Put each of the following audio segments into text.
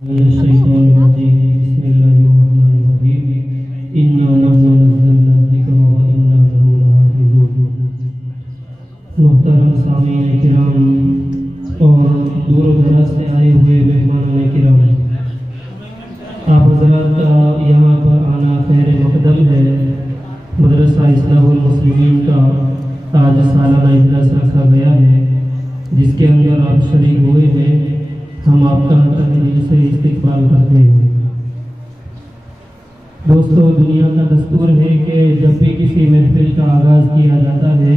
मुहतरम सामीन किराम और दूर दराज से आए हुए मेहमान किराम, आप हज़रात का यहाँ पर आना खैर मकदम है। मदरसा इस्लाहुल मुस्लिमीन का आज सालाना इजलास रखा गया है, जिसके अंदर आप शरीक हुए हैं। हम आपका तहे दिल से इस्तकबाल करते हैं। दोस्तों, दुनिया का दस्तूर है कि जब भी किसी महफिल का आगाज़ किया जाता है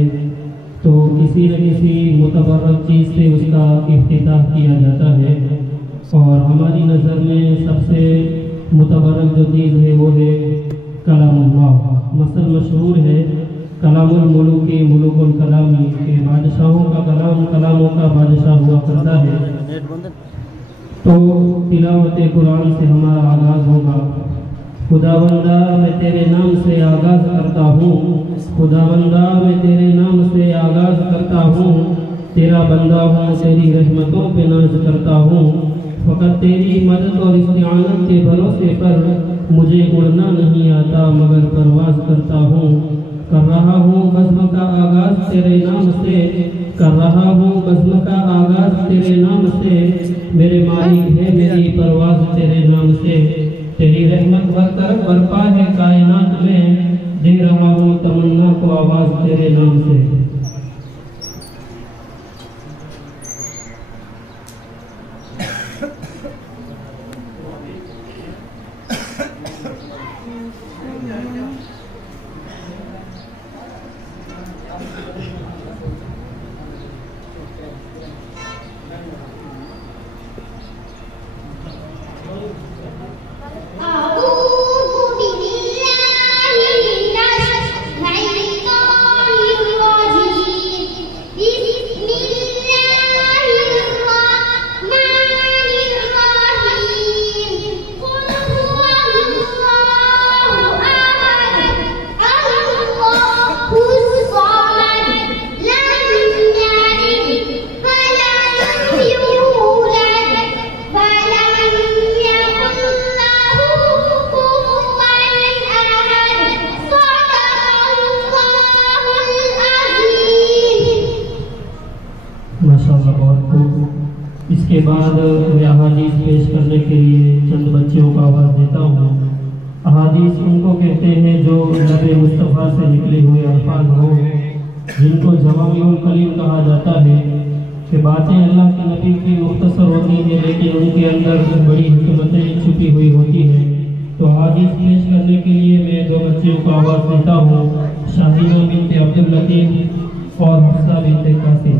तो किसी न किसी मुतबर्रक चीज़ से उसका इफ्तिताह किया जाता है, और हमारी नज़र में सबसे मुतबर्रक जो चीज़ है वो है कलामुल्लाह। मसल मशहूर है कलामुल मुलूकी मुलूकुल कलामी, के बादशाहों का कलाम कलामों का बादशाह हुआ करता है। तो तिलावत कुरान से हमारा आगाज़ होगा। खुदावंदा मैं तेरे नाम से आगाज़ करता हूँ, खुदावंदा मैं तेरे नाम से आगाज़ करता हूँ। तेरा बंदा हूँ, तेरी रहमतों पे नाज करता हूँ। फ़कत तेरी मदद और इस्तिआनत के भरोसे पर मुझे उड़ना नहीं आता, मगर परवाज़ करता हूँ। कर रहा हूँ बज़्म का आगाज़ तेरे नाम से, कर रहा हूँ बज़्म का आगाज़ तेरे नाम से। मेरे मालिक है मेरी परवाज़ तेरे नाम से। तेरी रहमत बरतर बरपा है कायनात में, दे रहा हूँ तमन्ना को आवाज़ तेरे नाम से। इसके बाद मैं अहादीस पेश करने के लिए चंद बच्चों को आवाज़ देता हूँ। अहादीस उनको कहते हैं जो नबी मुस्तफ़ा से निकले हुए अल्फाज हो, जिनको जवामिउल कलीम कहा जाता है, कि बातें अल्लाह के नबी की मुख्तसर होती हैं लेकिन उनके अंदर बड़ी हिकमतें छुपी हुई होती हैं। तो अहादीस पेश करने के लिए मैं दो बच्चों को आवाज़ देता हूँ, शाहीना बिन्त अब्दुल लतीफ़ और हफ्सा बिन्त कासिम।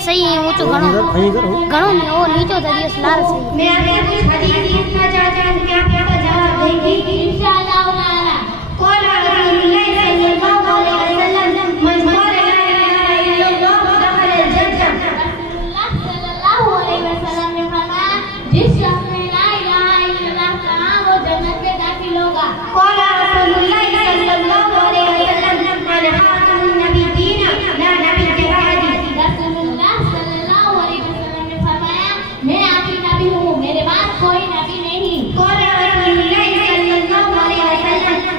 सही है वो तो घणो वो नीचो दरियो लार सही मैं आपसे कुछ हदीस पूछना चाहता हूं, क्या आप इसका जवाब देंगे? इंशाअल्लाह ताला। कौल रसूलुल्लाह सल्लल्लाहु अलैहि वसल्लम मन क़ाल ला इलाहा इल्लल्लाह दखल जन्नत। रसूलुल्लाह सल्लल्लाहु अलैहि वसल्लम ने फरमाया, जिस शख्स ने ला इलाहा इल्लल्लाह कहा वो जन्नत में दाखिल होगा। कौल रसूलुल्लाह सल्लल्लाहु अलैहि वसल्लम मन हातुन नबिय्यीन ला नबी के बादी। रसूलुल्लाह सल्लल्लाहु अलैहि वसल्लम ने फरमाया, मैं आखिरी नबी हूँ, मेरे बाद कोई नबी नहीं। कौल रसूलुल्लाह सल्लल्लाहु अलैहि वसल्लम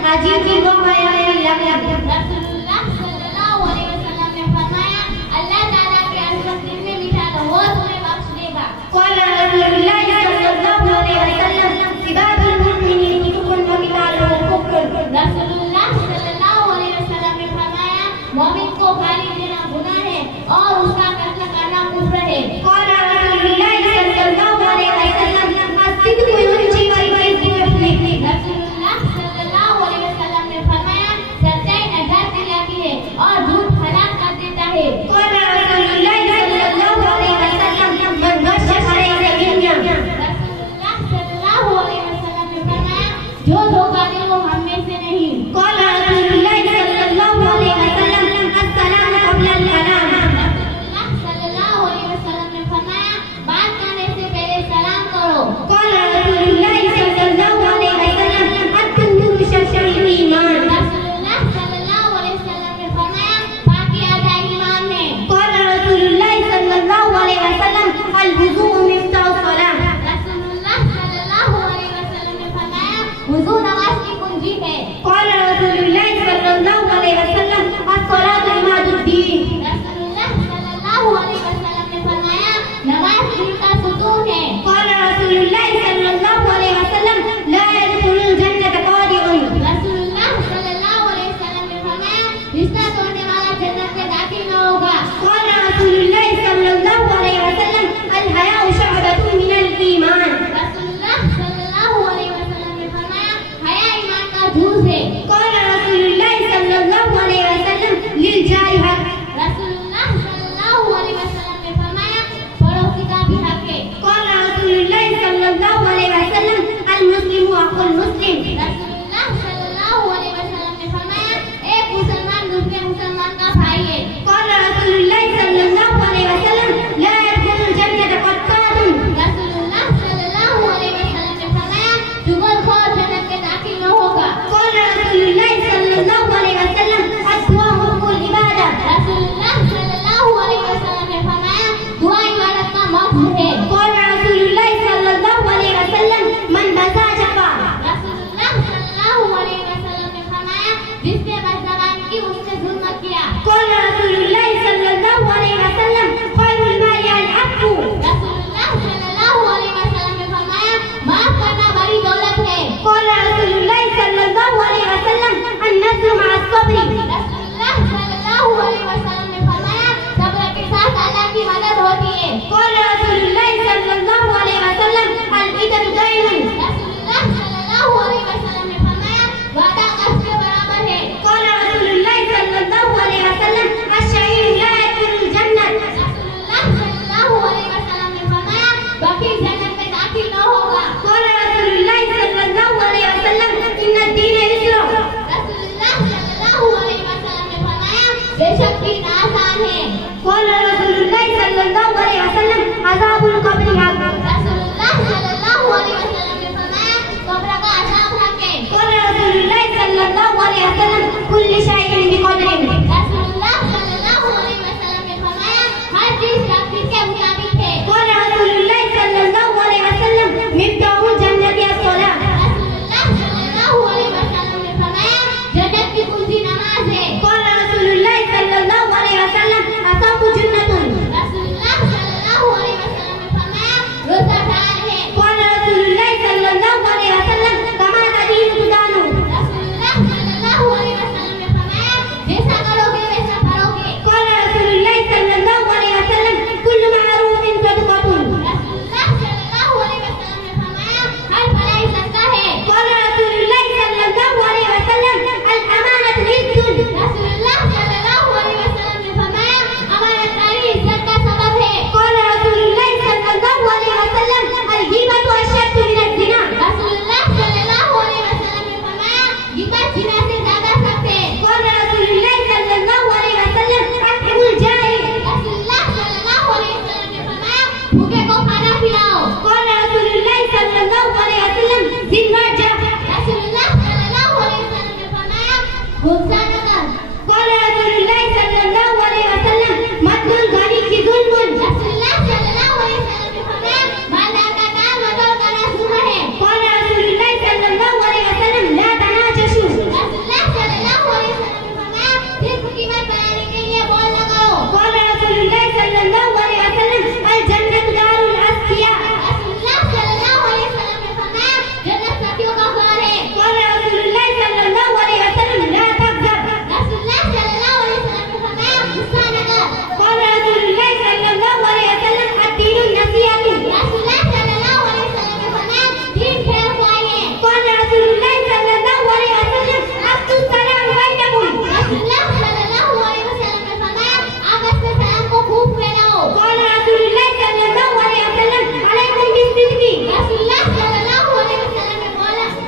बेशक दीन आसान है। कौल रसूलुल्लाह सल्लल्लाहु अलैहि वसल्लम अज़ाबुल कब्र हक। रसूलुल्लाह सल्लल्लाहु अलैहि वसल्लम ने फरमाया कब्र का अज़ाब हक है। कौल रसूलुल्लाह सल्लल्लाहु अलैहि वसल्लम कुल्लु शैइन बिक़दरिन। रसूलुल्लाह सल्लल्लाहु अलैहि वसल्लम ने फरमाया हर चीज तकदीर के मुताबिक है। कौल रसूलुल्लाह सल्लल्लाहु अलैहि वसल्लम मिफ्ताहु जन्नति अस्सलाह। रसूलुल्लाह सल्लल्लाहु अलैहि वसल्लम ने फरमाया जन्नत की कुंजी नमाज है। कौल रसूलुल्लाह सल्लल्लाहु अलैहि वसल्लम असमु जन्नतुन। रसूलुल्लाह सल्लल्लाहु अलैहि वसल्लम ने फरमाया रोजा दान है। कौल रसूलुल्लाह सल्लल्लाहु अलैहि वसल्लम कमा तदीन तुदानु। रसूलुल्लाह सल्लल्लाहु अलैहि वसल्लम ने फरमाया जैसा करोगे वैसा भरोगे। कौल रसूलुल्लाह सल्लल्लाहु अलैहि वसल्लम कुल्लु मारूफिन सदक़तुन। रसूलुल्लाह सल्लल्लाहु अलैहि वसल्लम ने फरमाया हर भलाई सदका है। कौल रसूलुल्लाह सल्लल्लाहु अलैहि वसल्लम अल अमानतु हिज्जुन। रसूलुल्लाह सल्लल्लाहु अलैहि वसल्लम ने फरमाया अमानतदारी इज्जत का सबब है। कौल रसूलुल्लाह सल्लल्लाहु अलैहि वसल्लम अल गीबतु अशद्दु मिन अज़-ज़िना। रसूलुल्लाह सल्लल्लाहु अलैहि वसल्लम ने फरमाया गीबत जिना से ज्यादा सख्त है। कौल रसूलुल्लाह सल्लल्लाहु अलैहि वसल्लम अत्इमुल जाहि। रसूलुल्लाह सल्लल्लाहु अलैहि वसल्लम ने फरमाया भूखे को खाना खिलाओ। कौल रसूलुल्लाह सल्लल्लाहु अलैहि वसल्लम जिनवाजा। रसूलुल्लाह सल्लल्लाहु अलैहि वसल्लम ने फरमाया गुस्सा न कर। कौल रसूलुल्लाह सल्लल्लाहु अलैहि वसल्लम मदुल गनी की जुल्मुन। रसूलुल्लाह सल्लल्लाहु अलैहि वसल्लम ने फरमाया मालदार का दान मदद करना जुल्म है। कौल रसूलुल्लाह सल्लल्लाहु अलैहि वसल्लम ला तनाजशु। रसूलुल्लाह सल्लल्लाहु अलैहि वसल्लम ने फरमाया सिर्फ कीमत बनाने के लिए बोल न करो। कौल रसूलुल्लाह सल्लल्लाहु अलैहि वसल्लम अल जन्नतु दारुल अस्किया। रसूलुल्लाह सल्लल्लाहु अलैहि वसल्लम ने फरमाया जन्नत सतियों का घर है। कौल रसूलुल्लाह सल्लल्लाहु अलैहि वसल्लम ला तग़ज़ब। रसूलुल्लाह सल्लल्लाहु अलैहि वसल्लम ने फरमाया गुस्सा न कर। कौल रसूलुल्लाह सल्लल्लाहु अलैहि वसल्लम अद-दीनु नसीहतु। रसूलुल्लाह सल्लल्लाहु अलैहि वसल्लम ने फरमाया दीन फेर खुआई है। कौल रसूलुल्लाह सल्लल्लाहु अलैहि वसल्लम अफ्शु सलाम बैनकुम। रसूलुल्लाह सल्लल्लाहु अलैहि वसल्लम ने फरमाया आपस में सलाम को खूब फैलाओ। कौल रसूलुल्लाह सल्लल्लाहु अलैहि वसल्लम अलैकुम बिस्सिद्क़ी। रसूलुल्लाह सल्लल्लाहु अलैहि वसल्लम ने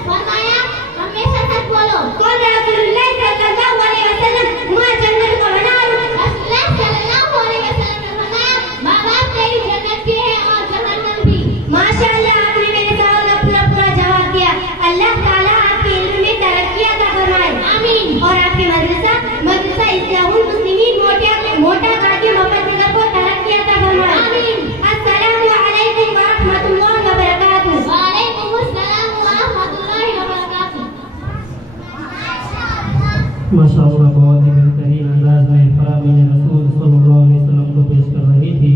फरमाया हमेशा सच बोलो। कौल रसूलुल्लाह सल्लल्लाहु अलैहि वसल्लम हुआ जन्नत का मनार। रसूलुल्लाह सल्लल्लाहु अलैहि वसल्लम ने फरमाया माँ बाप तेरी जन्नत की है और जहन्नम भी। माशाअल्लाह आपने मेरे सवाल का पूरा जवाब दिया। अल्लाह ताला आपके इल्म में तरक्की अता फरमाए। आमीन। और आपके मदरसा इस्लाहुल मुस्लिमीन मोटा काटी मुफद्दल को तरक्की अता फरमाए। आमीन। अस्सलामु अलैकुम व रहमतुल्लाहि व बरकातुहू। व अलैकुम अस्सलाम व रहमतुल्लाहि व बरकातुहू। माशाअल्लाह बहुत ही बेहतरीन अंदाज में फरामीन रसूल सल्लल्लाहु अलैहि वसल्लम को पेश कर रही थी।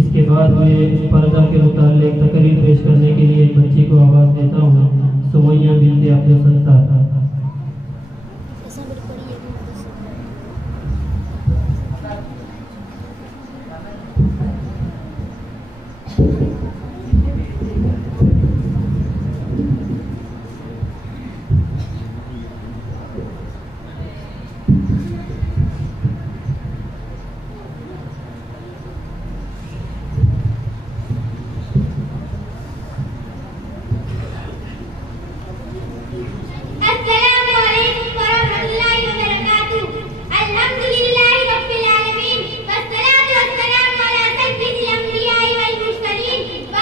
इसके बाद मैं पर्दा के मुताल्लिक तकरीर पेश करने के लिए एक बच्ची को आवाज़ देता हूँ, सुमैया बिनते अब्दुल सत्तार। अल्हम्दुलिल्लाहि रब्बिल आलमीन वस्सलातु वस्सलामु अला सय्यिदिल अंबिया'i वल मुरसलीन व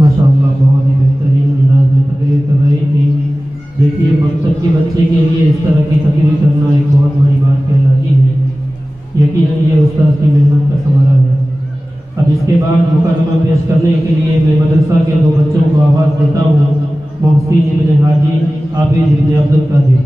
माशाअल्लाह बहुत ही बेहतरीन अंदाज में तकरीर कर रही थी। देखिए मकतब के बच्चे के लिए इस तरह की तकरीर करना एक बहुत बड़ी बात कहलाती है। यकीनन ये उस्ताद की मेहनत का समारा है। अब इसके बाद मुकदमा पेश करने के लिए मैं मदरसा के 2 बच्चों को आवाज़ देता हूँ। मोहसिन इब्न हाजी, आबिद इब्न अब्दुल कादिर।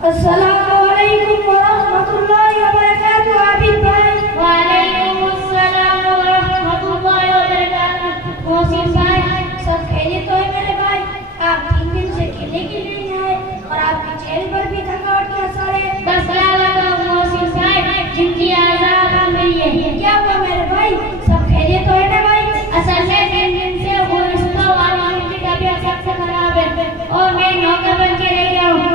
अस्सलामुअलैकुम वरहमतुल्लाहि वबरकातुहू आबिद भाई। वालेकुम अस्सलाम वरहमतुल्लाहि वबरकातुहू। मोहसिन भाई सब खैरियत तो है मेरे भाई? आप 3 दिन से खेलने के लिए नहीं आए और आपके चेहरे पर भी थकावट के असर है। बस क्या बताऊं मोहसिन भाई, जिनकी आजाद मिली है। क्या हुआ मेरे भाई, सब खैरियत तो है ना भाई? असल में 3 दिन से वो रिश्ता वालों की तबीयत सबसे खराब है और मैं नौकर बन के रह गया हूँ।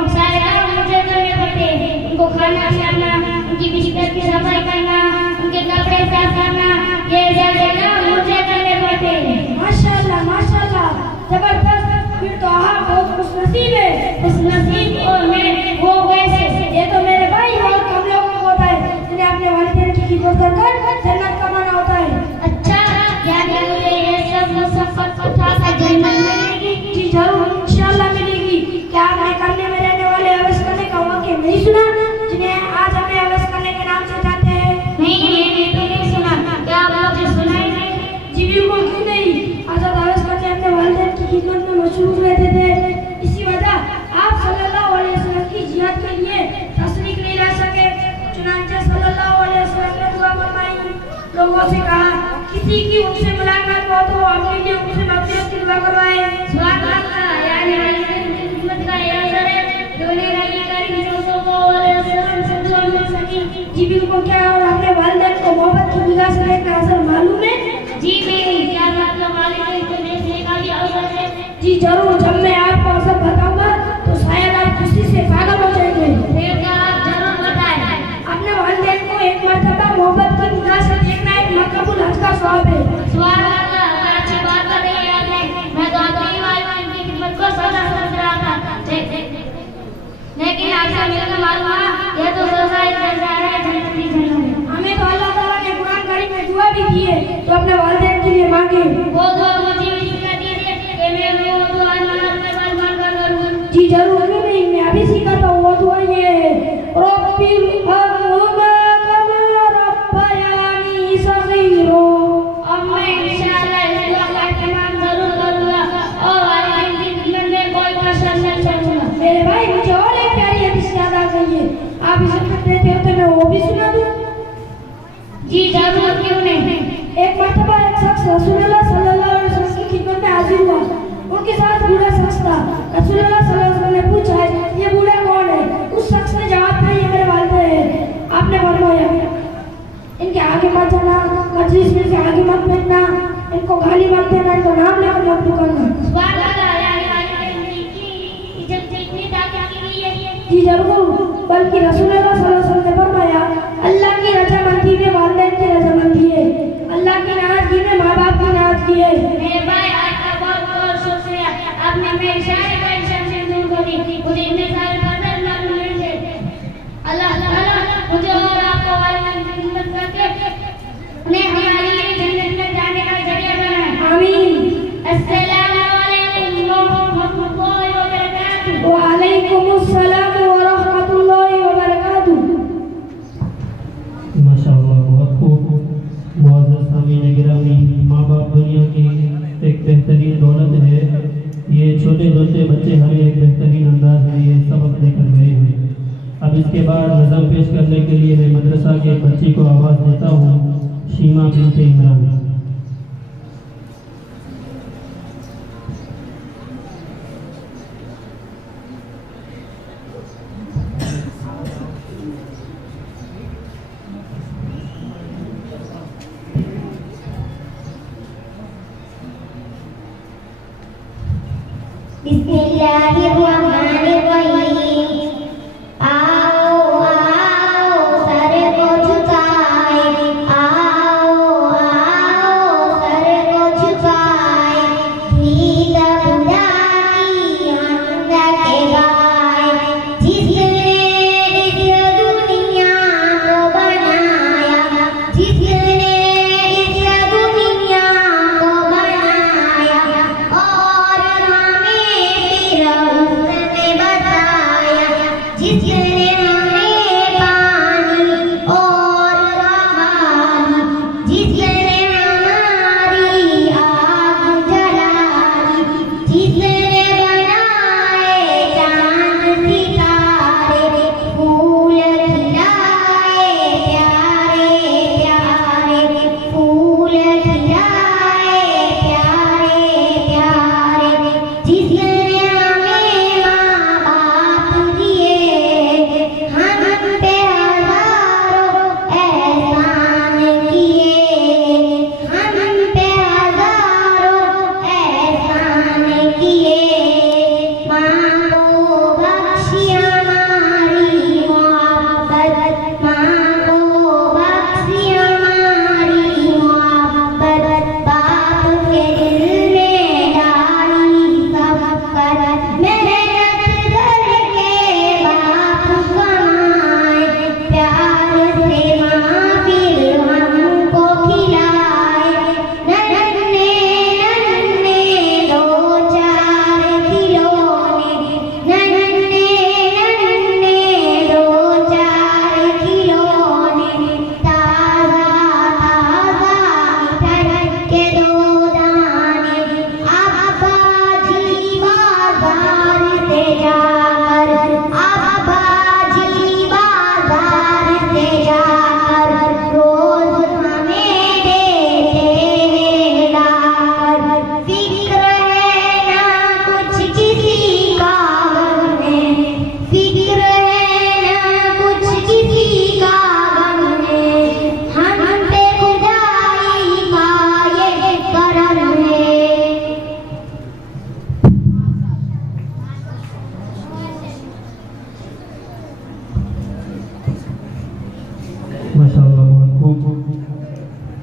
उनको खाना खिलाना, उनकी बिस्तर की सफाई करना, उनके कपड़े साफ करना, ये काम मुझे करने पड़ते हैं। माशाल्लाह माशाल्लाह, जबरदस्त। फिर तो आप बहुत खुशनसीब है। खुशनसीब और मैं वो वैसे, ये तो मेरे भाई और हम लोगों को होता है जिन्हें अपने वालिदैन की खिदमत कर जन्नत कमाना होता है। अच्छा, यानी मुझे ये सब मुसफ़्फ़त पता था जन्नत मिलेगी? जी जरूर, इंशाल्लाह मिलेगी। क्या आपने करने में रहने वाले अवश्य करने का वाक़या नहीं सुना, जिन्हें आज हमें अवश्य करने के नाम से जानते हैं? नहीं, मैंने तो नहीं सुना। क्या आप मुझे सुनाई नहीं? जी बिल्कुल क्यों नहीं। आजाद अवश्य करने अपने वालिदैन की खिदमत में मशरूफ रहते थे। इसी वजह आप सल्लल्लाहु अलैहि वसल्लम की जिहाद के लिए तशरीफ नहीं ला सके। चुनांचे सल्लल्लाहु अलैहि वसल्लम ने दुआ फरमाई, लोगों से कहा किसी की उनसे मुलाकात हो तो अपने लिए उनसे मग़फ़िरत की दुआ करवाए। सुभान अल्लाह, यानी खिदमत का ये असर है जो नबी करीम सल्लल्लाहु अलैहि वसल्लम से दुआ मिल सकी। जी बिल्कुल। क्या और अपने वालिदैन को मोहब्बत की निगाह से देखने का असर मालूम है? जी नहीं। क्या मतलब वालिदैन को देखने का भी असर है? जी जरूर। जब मैं आपको असर बताऊंगा तो शायद आप खुशी से पागल हो जाएंगे। फिर आप जरूर बताएं। अपने वालिदैन को एक मर्तबा मोहब्बत की निगाह से देखना एक मकबूल हज का सवाब है। सुभान अल्लाह, अच्छी बात कर रही है आपने। मैं तो अपनी वालिदैन की खिदमत को सदा समझ रहा था, लेकिन आपसे मिलकर मालूम हुआ ये तो सजा है। हमें तो अल्लाह ताला ने कुरान करीम में दुआ भी की है, तो अपने वालिदैन के लिए मांगे। वो दुआ मुझे भी सिखा दीजिए कि मैं वो दुआ अपने बाल मांगकर करूं। जी जरूर। नहीं, मैं अभी सिखाता हूँ। वो दुआ ये है, रब्बिर हम्हुमा कमा रब्बयानी सगीरा। अब मैं इंशाअल्लाह इस दुआ का इस्तेमाल जरूर करूंगा और वालिदैन की खिदमत में कोई कसर नहीं छोड़ूंगा। मेरे भाई मुझे और एक प्यारी हदीस याद आ गई है, आप इसे देते हो तो मैं वो भी सुना दूं? जी जरूर, क्यों नहीं। एक मर्तबा एक शख्स रसूलुल्लाह सल्लल्लाहु अलैहि वसल्लम की खिदमत में हाजिर हुआ। उनके साथ बूढ़ा शख्स था। रसूलुल्लाह सल्लल्लाहु अलैहि वसल्लम ने पूछा, ये बूढ़ा कौन है? उस शख्स ने जवाब दिया, ये मेरे वालिदैन हैं। आपने फरमाया, इनके आगे मत जाना, मजलिस में से आगे मत बैठना, इनको गाली मत देना, इनको नाम लेकर मत पुकारना। सुभान अल्लाह, जी जरूर। बल्कि रसूलुल्लाह सल्लल्लाहु अलैहि वसल्लम ने फरमाया, अल्लाह की रजामंदी में वालिदैन की रजामंदी है, अल्लाह की नाराजगी में माँ बाप की नाराजगी है। मेरे भाई आपका बहुत बहुत शुक्रिया, आपने मेरी सारी परेशानी दूर कर दी। मुझे इतने सारे फजल मालूम नहीं थे। अल्लाह ताला मुझे और आपको वालिदैन की खिदमत करके उन्हें हमारे लिए जन्नत में जाने का जरिया बनाए। आमीन। अस्सलामु अलैकुम वरहमतुल्लाहि वबरकातुहू। व अलैकुम अस्सलाम वरहमतुल्लाहि वबरकातुहू। माशाअल्लाह, बहुत खूब। मुअज़्ज़ज़ सामीन गिरामी, माँ बाप दुनिया की एक बेहतरीन दौलत है। ये छोटे छोटे बच्चे हमें एक बेहतरीन अंदाज में ये सबक देकर गए हैं। अब इसके बाद नज़म पेश करने के लिए मैं मदरसा के एक बच्ची को आवाज़ देता हूँ, शीमा बिन्ते इमरान।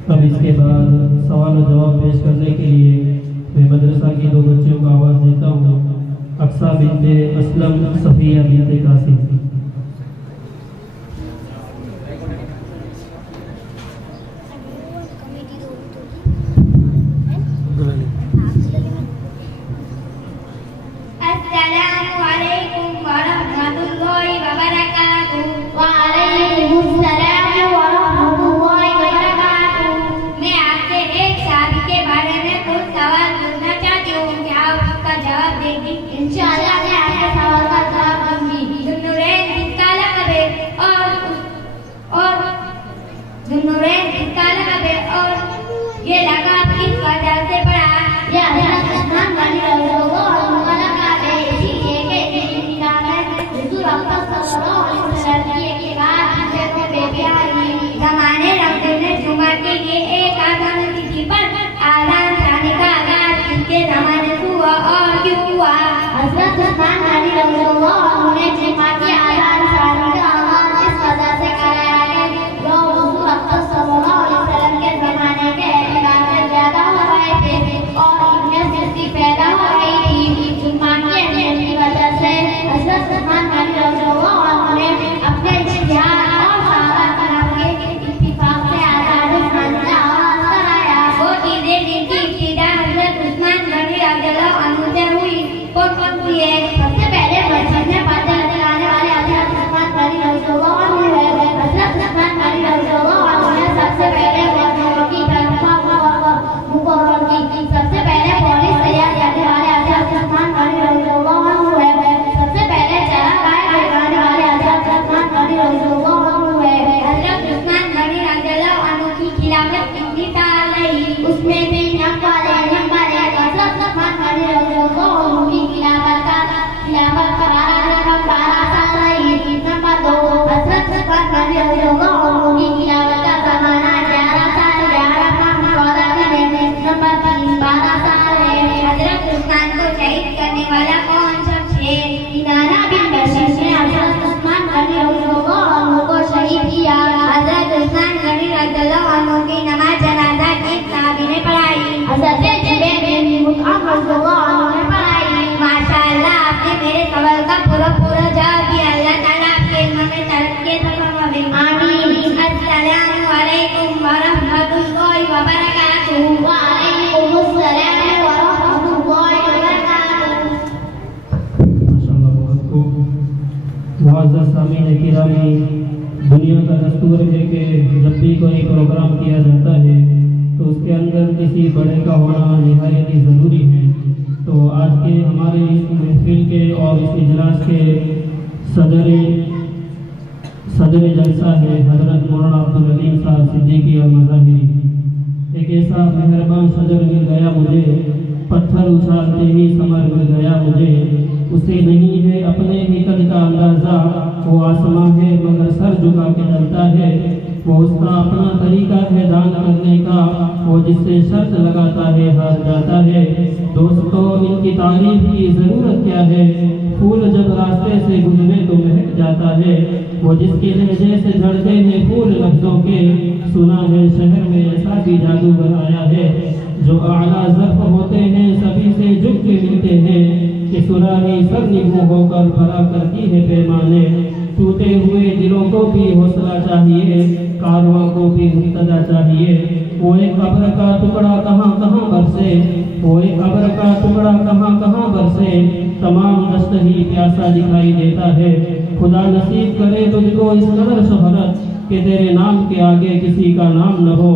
अब इसके बाद सवाल और जवाब पेश करने के लिए मैं मदरसा की दो बच्चियों को आवाज़ देता हूँ, अक्सा बिनते असलम, सफ़िया बिनते कासिम। ये लगा किस वजह से पड़ा या जमाने रखते ने जुमा के लिए एक आसान तिथि पर आराम जाने का आगाज किसके जमाने से हुआ और क्यों हुआ? हज़रत उस्मान गनी रज़ियल्लाहु अन्हु ने जुमा की आराम जाने का आगाज इस वजह से कराया है जो हुजूर अक़दस सल्लल्लाहु अलैहि वसल्लम के जमाने के एतबार से ज्यादा हो रहे थे और इनमें सृष्टि पैदा हो रही थी। जुमा की अहमियत की वजह से हज़रत उस्मान गनी रज़ियल्लाहु अन्हु ने अपने इज्तिहाद और सहाबा करम के इत्तिफाक से आजाद उस्मान का आगाज कराया। वो चीजें जिनकी इब्तिदा हज़रत उस्मान गनी रज़ियल्लाहु अन्हु से हुई वो कौन सी है? सबसे पहले मस्जिद में पाते लगाने वाले हज़रत उस्मान गनी रज़ियल्लाहु अन्हु है। हज़रत उस्मान गनी रज़ियल्लाहु अन्हु ने सबसे पहले मुकर्रर की सबसे पहले पुलिस तैयार करने वाले हज़रत उस्मान ताला आपने मेरे सवाल का पूरा जवाब दिया। अल्लाह ताला आपके इल्म में तरक्की अता फरमावे। आमीन। अस्सलामु अलैकुम व रहमतुल्लाहि व बरकातुहू। व अलैकुम अस्सलाम व रहमतुल्लाहि व बरकातुहू। माशाअल्लाह, बहुत खूब। मुअज़्ज़ज़ सामीन किरामी, दुनिया का दस्तूर है कि जब भी कोई प्रोग्राम किया जाता है तो उसके अंदर किसी बड़े का होना निहायत ही ज़रूरी है। तो आज के हमारे इस महफिल के और इस इजलास के सदर जलसा है हज़रत मौलाना अब्दुल अलीम साहब सिद्दीकी और मज़ाहिरी। एक ऐसा मेहरबान सदर मिल गया मुझे, पत्थर उछालते ही समर मिल गया मुझे। उसे नहीं है अपने ही कद का अंदाज़ा, वो आसमां है मगर सर झुका के चलता है। वो उसका अपना तरीका है दान करने का, वो जिससे शर्त लगाता है हार जाता है। दोस्तों, इनकी तारीफ की ज़रूरत क्या है, फूल जब रास्ते से गुजरे तो महक जाता है। वो जिसके लहजे से झड़ते हैं फूल लफ्ज़ों के, सुना है शहर में ऐसा भी जादूगर आया है। जो आला ज़र्फ़ होते हैं सभी से झुक के मिलते हैं, कि सुराही सर निगू होकर भरा करती है पैमाने। टूटे हुए दिलों को भी हौसला चाहिए, कारवां को भी मुक्तदा चाहिए। वो एक कब्र का टुकड़ा कहाँ कहाँ बरसे, वो एक कब्र का टुकड़ा कहाँ कहाँ बरसे। तमाम दस्त ही प्यासा दिखाई देता है। खुदा नसीब करे तुझको इस कदर शोहरत, कि तेरे नाम के आगे किसी का नाम न हो।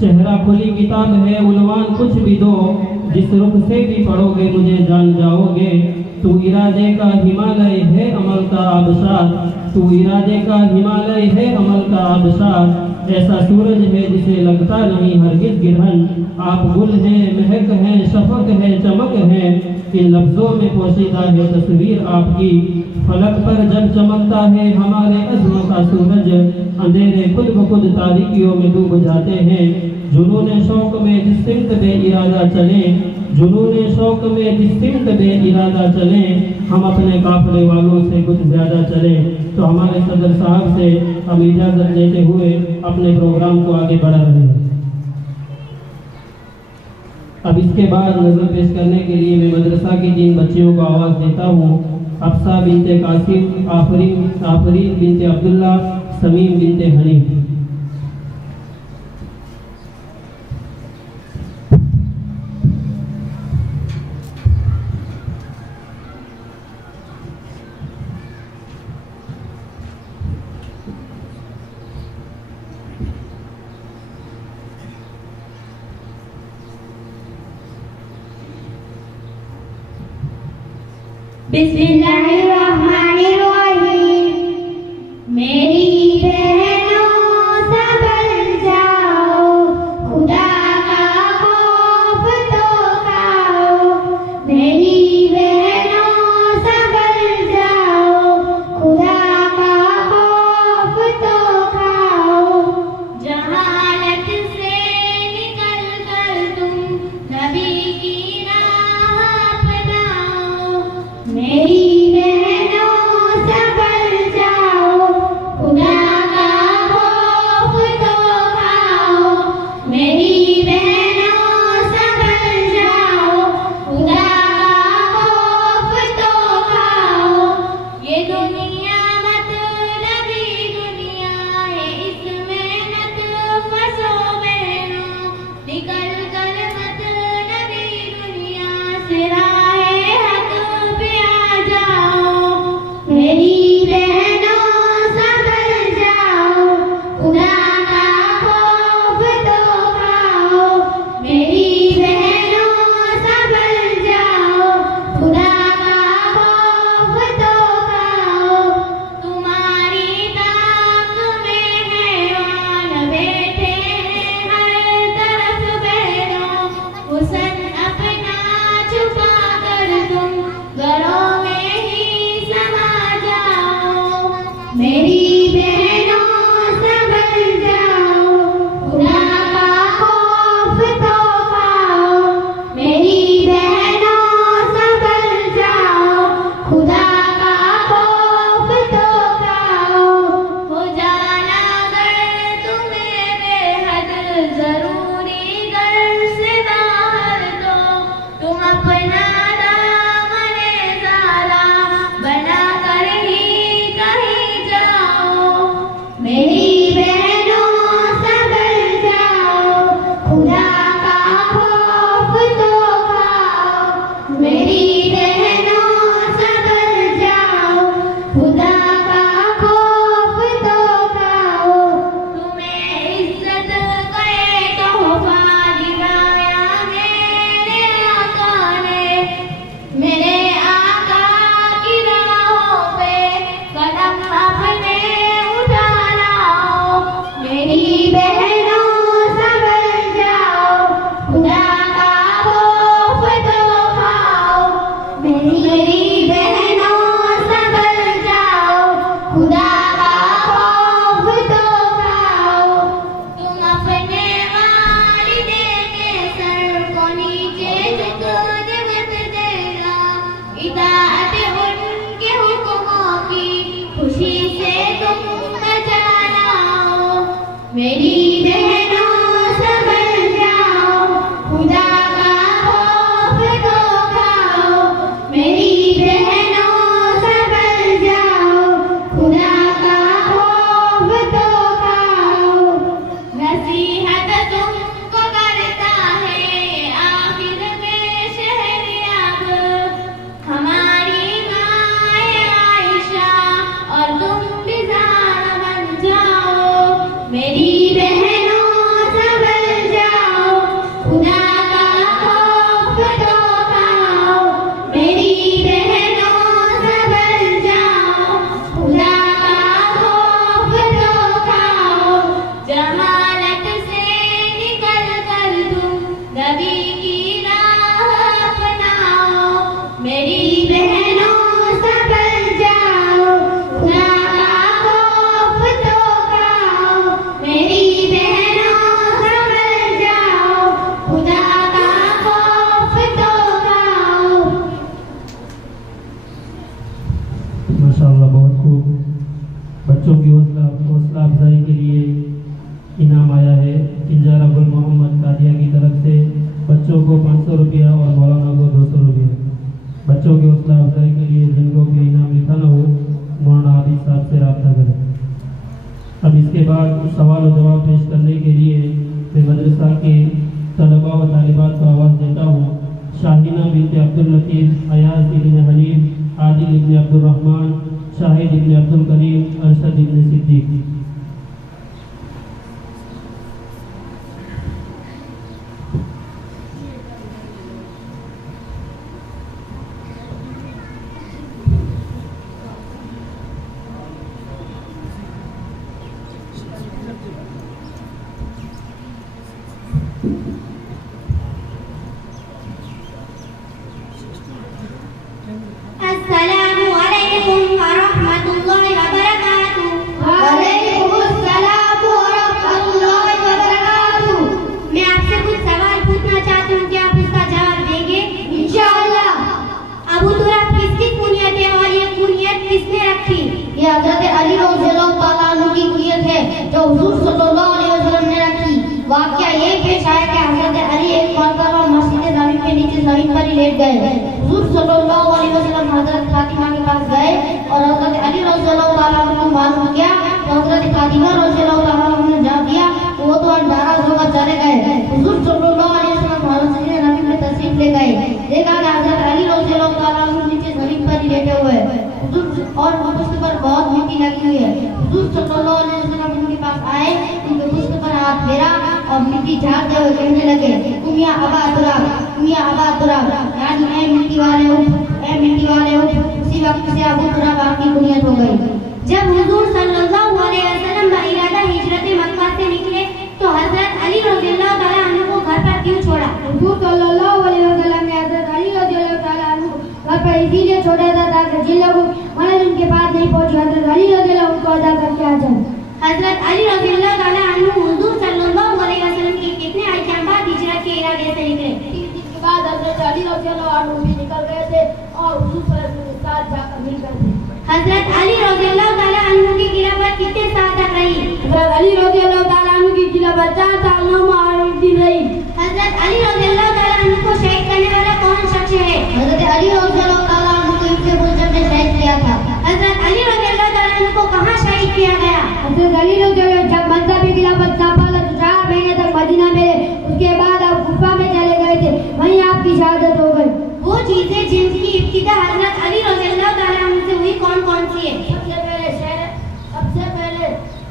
चेहरा खुली किताब है उन्वान कुछ भी दो, जिस रुख से भी पढ़ोगे मुझे जान जाओगे। तू इरादे का हिमालय है अमल का आबशार, तू इरादे का हिमालय है अमल का आबशार। ऐसा सूरज है जिसे लगता नहीं हरगिज़ गिरहन। आप गुल हैं, महक हैं, शफक है, चमक है, इन लफ्ज़ों में पोशीदा है तस्वीर आपकी। फलक पर जब चमकता है हमारे अज़्म का सूरज, अंधेरे खुद ब खुद तारीकियों में डूब जाते हैं। जुनून शौक में जिस सिमत बे इरादा चले, जुनून शौक में जिस सिमत बे इरादा चले, हम अपने काफिले वालों से कुछ ज़्यादा चले। तो हमारे सदर साहब से हम इजाज़त लेते हुए अपने प्रोग्राम को आगे बढ़ा रहे हैं। अब इसके बाद नज़र पेश करने के लिए मैं मदरसा की 3 बच्चियों को आवाज़ देता हूँ। अफसा बिनते कासिम, आफरीन बिनते अब्दुल्ला, समीम बिनते हनीफ। बिस्मिल्लाहिर्रहमानिर्रहीम। मेरी बहनों संभल जाओ, खुदा का खौफ तो खाओ। मेरी बहनों संभल जाओ, खुदा का खौफ तो खाओ। जहालत से निकल कर तुम नबी की राह अपनाओ। मेरी मेरी बहनों संभल जाओ, खुदा का खौफ तो खाओ। मेरी बहनों संभल जाओ, खुदा का खौफ तो खाओ। नसीहत तुमको करता है आखिर में शहरियाब, हमारी माँ आयशा और तुम भी ज़ारा बन जाओ। मेरी बहनों संभल जाओ, खुदा का खौफ तो खाओ। मेरी बहनों संभल जाओ, खुदा का खौफ तो खाओ। जहालत से निकल कर तुम नबी की राह अपनाओ। मेरी बहनों संभल जाओ, खुदा का खौफ तो खाओ। मेरी बहनों संभल जाओ, खुदा का खौफ तो खाओ। माशाअल्लाह, बहुत खूब। बच्चों की हौसला अफजाई के लिए इनाम आया है इंजारा गुल मोहम्मद कादिया की तरफ से। बच्चों को 500 रुपया और मौलाना को 200 रुपया। बच्चों की हौसला अफजाई के लिए जिनको भी इनाम लिखा ना हो, मौलाना आबिद साहब से रब्ता करें। अब इसके बाद सवाल और जवाब पेश करने के लिए मैं मदरसा के तलबा व तालिबात को आवाज़ देता हूँ। शाहीना बिनते अब्दुल लतीफ़, अयाज इब्न हलीम, आदिल इब्न अब्दुल रहमान, शाहिद इब्न अब्दुल करीम, अरशद इब्न सिद्दीक। अस्सलामु अलैकुम व रहमतुल्लाहि व बरकातुहू। वालेकुमुस्सलाम व रहमतुल्लाहि व बरकातुहू। मैं आपसे कुछ सवाल पूछना चाहती हूँ, क्या आप इसका जवाब देंगे? इंशाअल्लाह। अबू तुराब किसकी कुनियत है और ये कुनियत किसने रखी? ये हज़रत अली रज़ियल्लाहु ताला अन्हु की कुनियत है जो हुजूर सल्लल्लाहु अलैहि वसल्लम ने रखी। वाक़या ये पेश आया कि हज़रत अली एक मर्तबा मस्जिद नबी के नीचे ज़मीन पर ही लेट गए। हुजूर सल्लल्लाहु अलैहि वसल्लम हज़रत फातिमा के पास गए और हज़रत अली रज़ियल्लाहु ताला अन्हु को मालूम किया तो हज़रत फातिमा रज़ियल्लाहु ताला अन्हु ने जवाब दिया तो वो तो नाराज़ होकर चले गए। हुजूर सल्लल्लाहु अलैहि वसल्लम मस्जिद नबी में तशरीफ ले गए। देखा कि हज़रत अली रज़ियल्लाहु ताला अन्हु नीचे ज़मीन पर ही लेटे हुए और पुष्ट पर बहुत मिट्टी लगी हुई है। हुजूर सल्लल्लाहु अलैहि वसल्लम उनके पास आए, उनके पुष्ट पर हाथ फेरा और मिट्टी झाड़ते हुए कहने लगे, तुम या अबा तुराब, यानी ऐ मिट्टी वाले उठ। उसी वक्त से अबू तुराब आपकी कुनियत हो गई। जब हुजूर सल्लल्लाहु अलैहि वसल्लम बइरादा हिजरत मक्का से निकले तो हजरत अली रज़ियल्लाहु ताला अन्हु को घर पर क्यों छोड़ा? हुजूर सल्लल्लाहु अलैहि वसल्लम ने हज़रत अली रज़ियल्लाहु ताला अन्हु घर पर इसीलिए छोड़ा था ताकि जिन लोगों मदद उनके पास नहीं पहुंची हज़रत अली रज़ियल्लाहु को अदा करके आ जाए। हजरत अली रज़ियल्लाहु ताला अन्हु हुजूर सल्लल्लाहु अलैहि वसल्लम के कितने अय्याम बाद हिजरत के इरादे से निकले? 3 दिन के बाद हज़रत अली रज़ियल्लाहु अन्हु भी निकल गए थे और हुजूर सल्लल्लाहु अलैहि वसल्लम के साथ जाकर मिल गए थे। हजरत अली रज़ियल्लाहु ताला अन्हु की खिलाफत कितने साल तक रही? हज़रत अली रज़ियल्लाहु ताला अन्हु की खिलाफत 4 साल 9 माह और 1 दिन रही। हजरत अली रज़ियल्लाहु ताला अन्हु को शहीद करने वाला कौन शख्स है? हज़रत अली रज़ियल्लाहु ताला अन्हु को इब्न मुल्जम ने शहीद किया था। हजरत अली रज़ियल्लाहु ताला अन्हु को कहाँ शहीद किया गया? हज़रत अली रज़ियल्लाहु जब मक्का की खिलाफत संभाला तो 4 महीने तक मदीना में, उसके बाद आप कुफा में चले गए थे, वहीं आपकी शहादत हो गई। वो चीजें जिनकी इब्तिदा हजरत अली रज़ियल्लाहु ताला अन्हु से हुई कौन सी है? सबसे पहले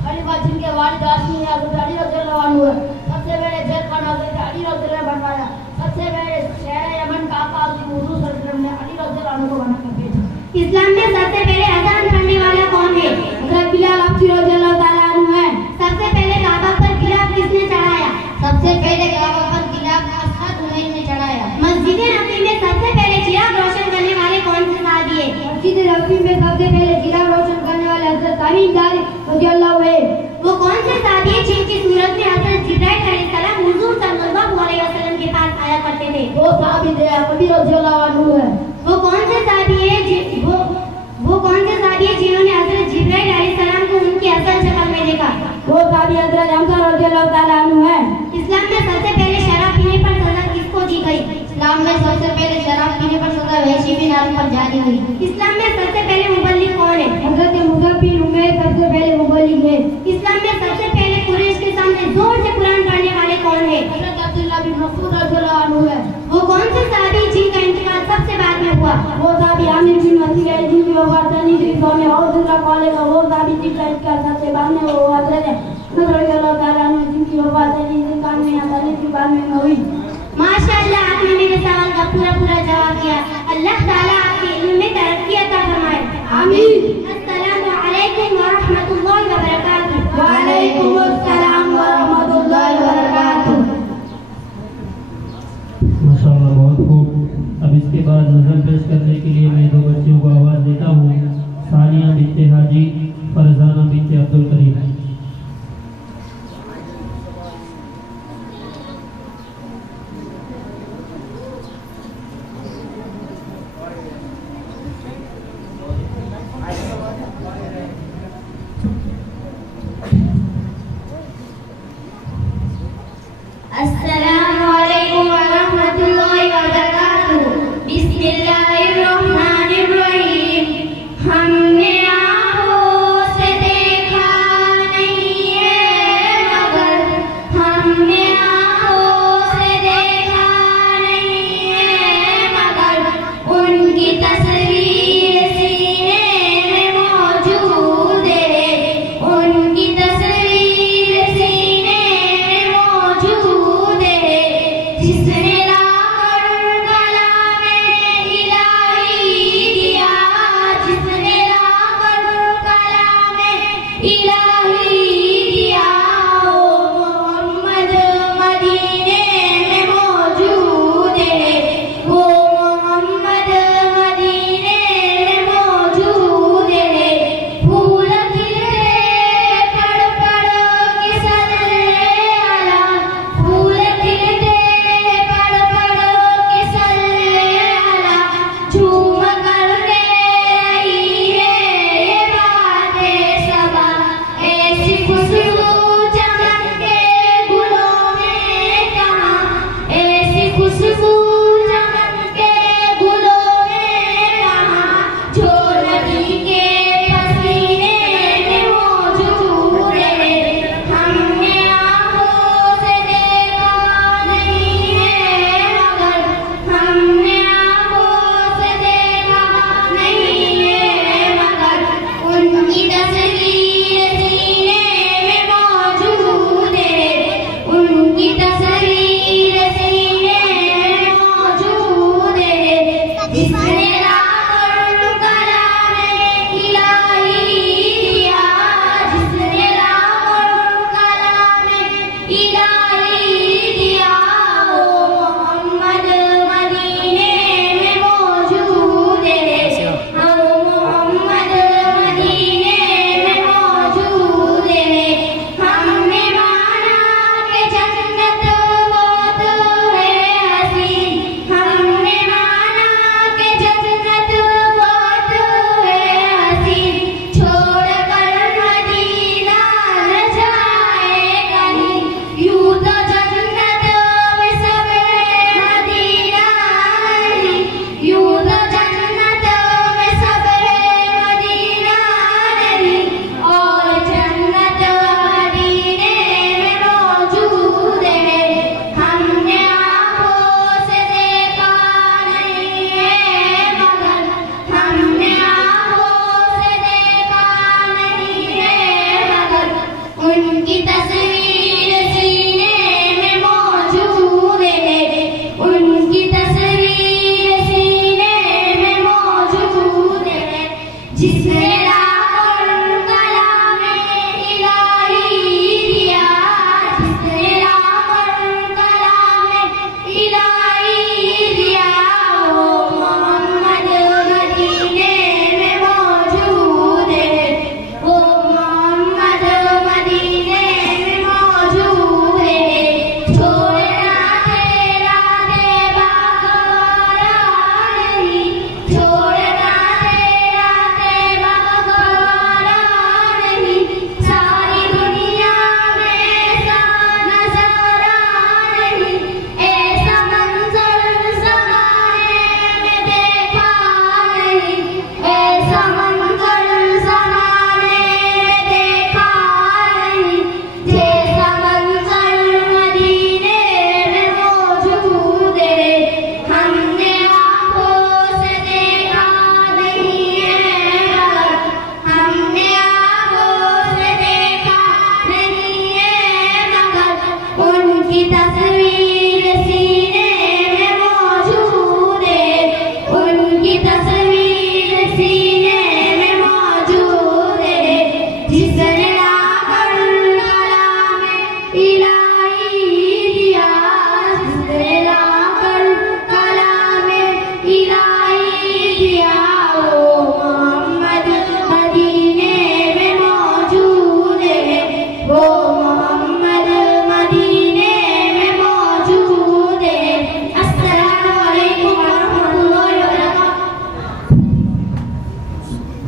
खलीफा जिनके वालिद आसिम है हज़रत अली रज़ियल्लाहु अन्हु है। सबसे पहले जेल खाना हज़रत अली रज़ियल्लाहु बनवाया। सबसे पहले शहर यमन का आका हुजूर सल्लल्लाहु अलैहि वसल्लम ने अली रज़ियल्लाहु अन्हु को बनाकर भेजा। इस्लाम में सबसे पहले अज़ान पढ़ने वाला कौन है? हज़रत बिलाल हबशी रज़ियल्लाहु ताला अन्हु है। सबसे पहले काबा पर गिलाफ किसने चढ़ाया? सबसे पहले काबा पर गिलाफ असद हुनैन ने चढ़ाया। मस्जिद नबी में सबसे पहले चिराग रोशन करने वाले कौन से साहबी है? मस्जिद नबी में सबसे पहले चिराग रोशन करने वाले हज़रत तमीम दारी रज़ियल्लाहु है। वो कौन से साहबी है जिनकी सूरत में हज़रत जिब्राइल अलैहिस्सलाम हुजूर सल्लल्लाहु अलैहि वसल्लम के पास आया करते थे? वो साहबी थे अबू रज़ियल्लाहु अन्हु है। वो कौन से साहबी है जिन्होंने हज़रत जिब्राइल अलैहिस्सलाम को उनकी असल शक्ल में देखा? वो साहबी हज़रत हमजा रज़ियल्लाहु ताला अन्हु है। इस्लाम में सबसे पहले शराब पीने पर सजा किसको दी गई? इस्लाम में सबसे पहले शराब पीने पर सजा वहशी बिन हर्ब पर जारी हुई। इस्लाम में सबसे पहले मुबल्लिग कौन है? हज़रत मुसा बिन उमैर सबसे पहले मुबल्लिग है। इस्लाम में सबसे पहले कुरैश के सामने जोर से कुरान पढ़ने वाले कौन है? हज़रत अब्दुल्लाह बिन मसूद रज़ियल्लाहु अन्हु है। वो कौन से सहाबी जिनका इंतकाल सबसे बाद में हुआ? वो सहाबी आमिर बिन वसील है जिनकी वफात सनी 300 में और दूसरा कॉलेज वो सहाबी जिनका इंतकाल सबसे बाद में हुआ हज़रत रज़ियल्लाहु ताला अन्हु जिनकी वफात सनी 91 में या 92 में हुई। माशाअल्लाह, आपने मेरे सवाल का पूरा जवाब दिया। अल्लाह ताला आपके इल्म में तरक्की अता फरमाए। आमीन। अस्सलामु अलैकुम व रहमतुल्लाहि व बरकातुहू। व अलैकुम अस्सलाम व रहमतुल्लाहि व बरकातुहू। माशाअल्लाह, बहुत खूब। अब इसके बाद नज़म पेश करने के लिए मैं 2 बच्चियों को आवाज़ देता हूँ। सानिया बिन्ते हाजी, फरजाना बिन्ते अब्दुल करीम।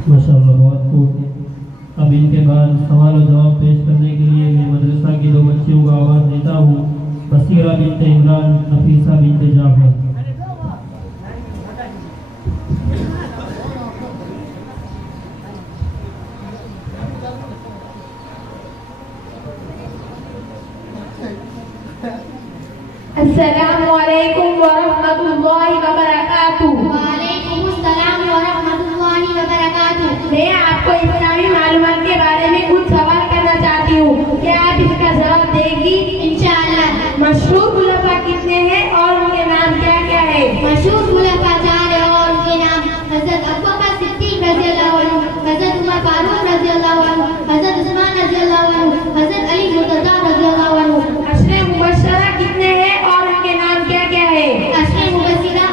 माशाअल्लाह, बहुत खूब। अब इनके बाद सवाल और जवाब पेश करने के लिए मैं मदरसा की दो बच्चियों को आवाज़ देता हूँ, बसीरा बिन्त इमरान, नफीसा बिन्त जाफर। अस्सलामु अलैकुम व रहमतुल्लाहि व बरकातुहू। वालेकुमुस्सलाम व रहमतुल्लाहि व बरकातुहू। मैं आपको इस्लामी मालूमात के बारे में कुछ सवाल करना चाहती हूँ, क्या आप इसका जवाब देगी? इंशाअल्लाह। मशहूर खुलफा कितने हैं और उनके नाम क्या क्या है? मशहूर खुलफा 4 है और उनके नाम हजरत अबू बकर सिद्दीक रज़ियल्लाहु अन्हु, हजरत उमर फारूक रज़ियल्लाहु अन्हु, हजरत उस्मान रज़ियल्लाहु अन्हु, हजरत अली मुर्तज़ा रज़ियल्लाहु अन्हु। अशरे मुबश्शरा कितने हैं और उनके नाम क्या क्या है? अशरे मुबश्शरा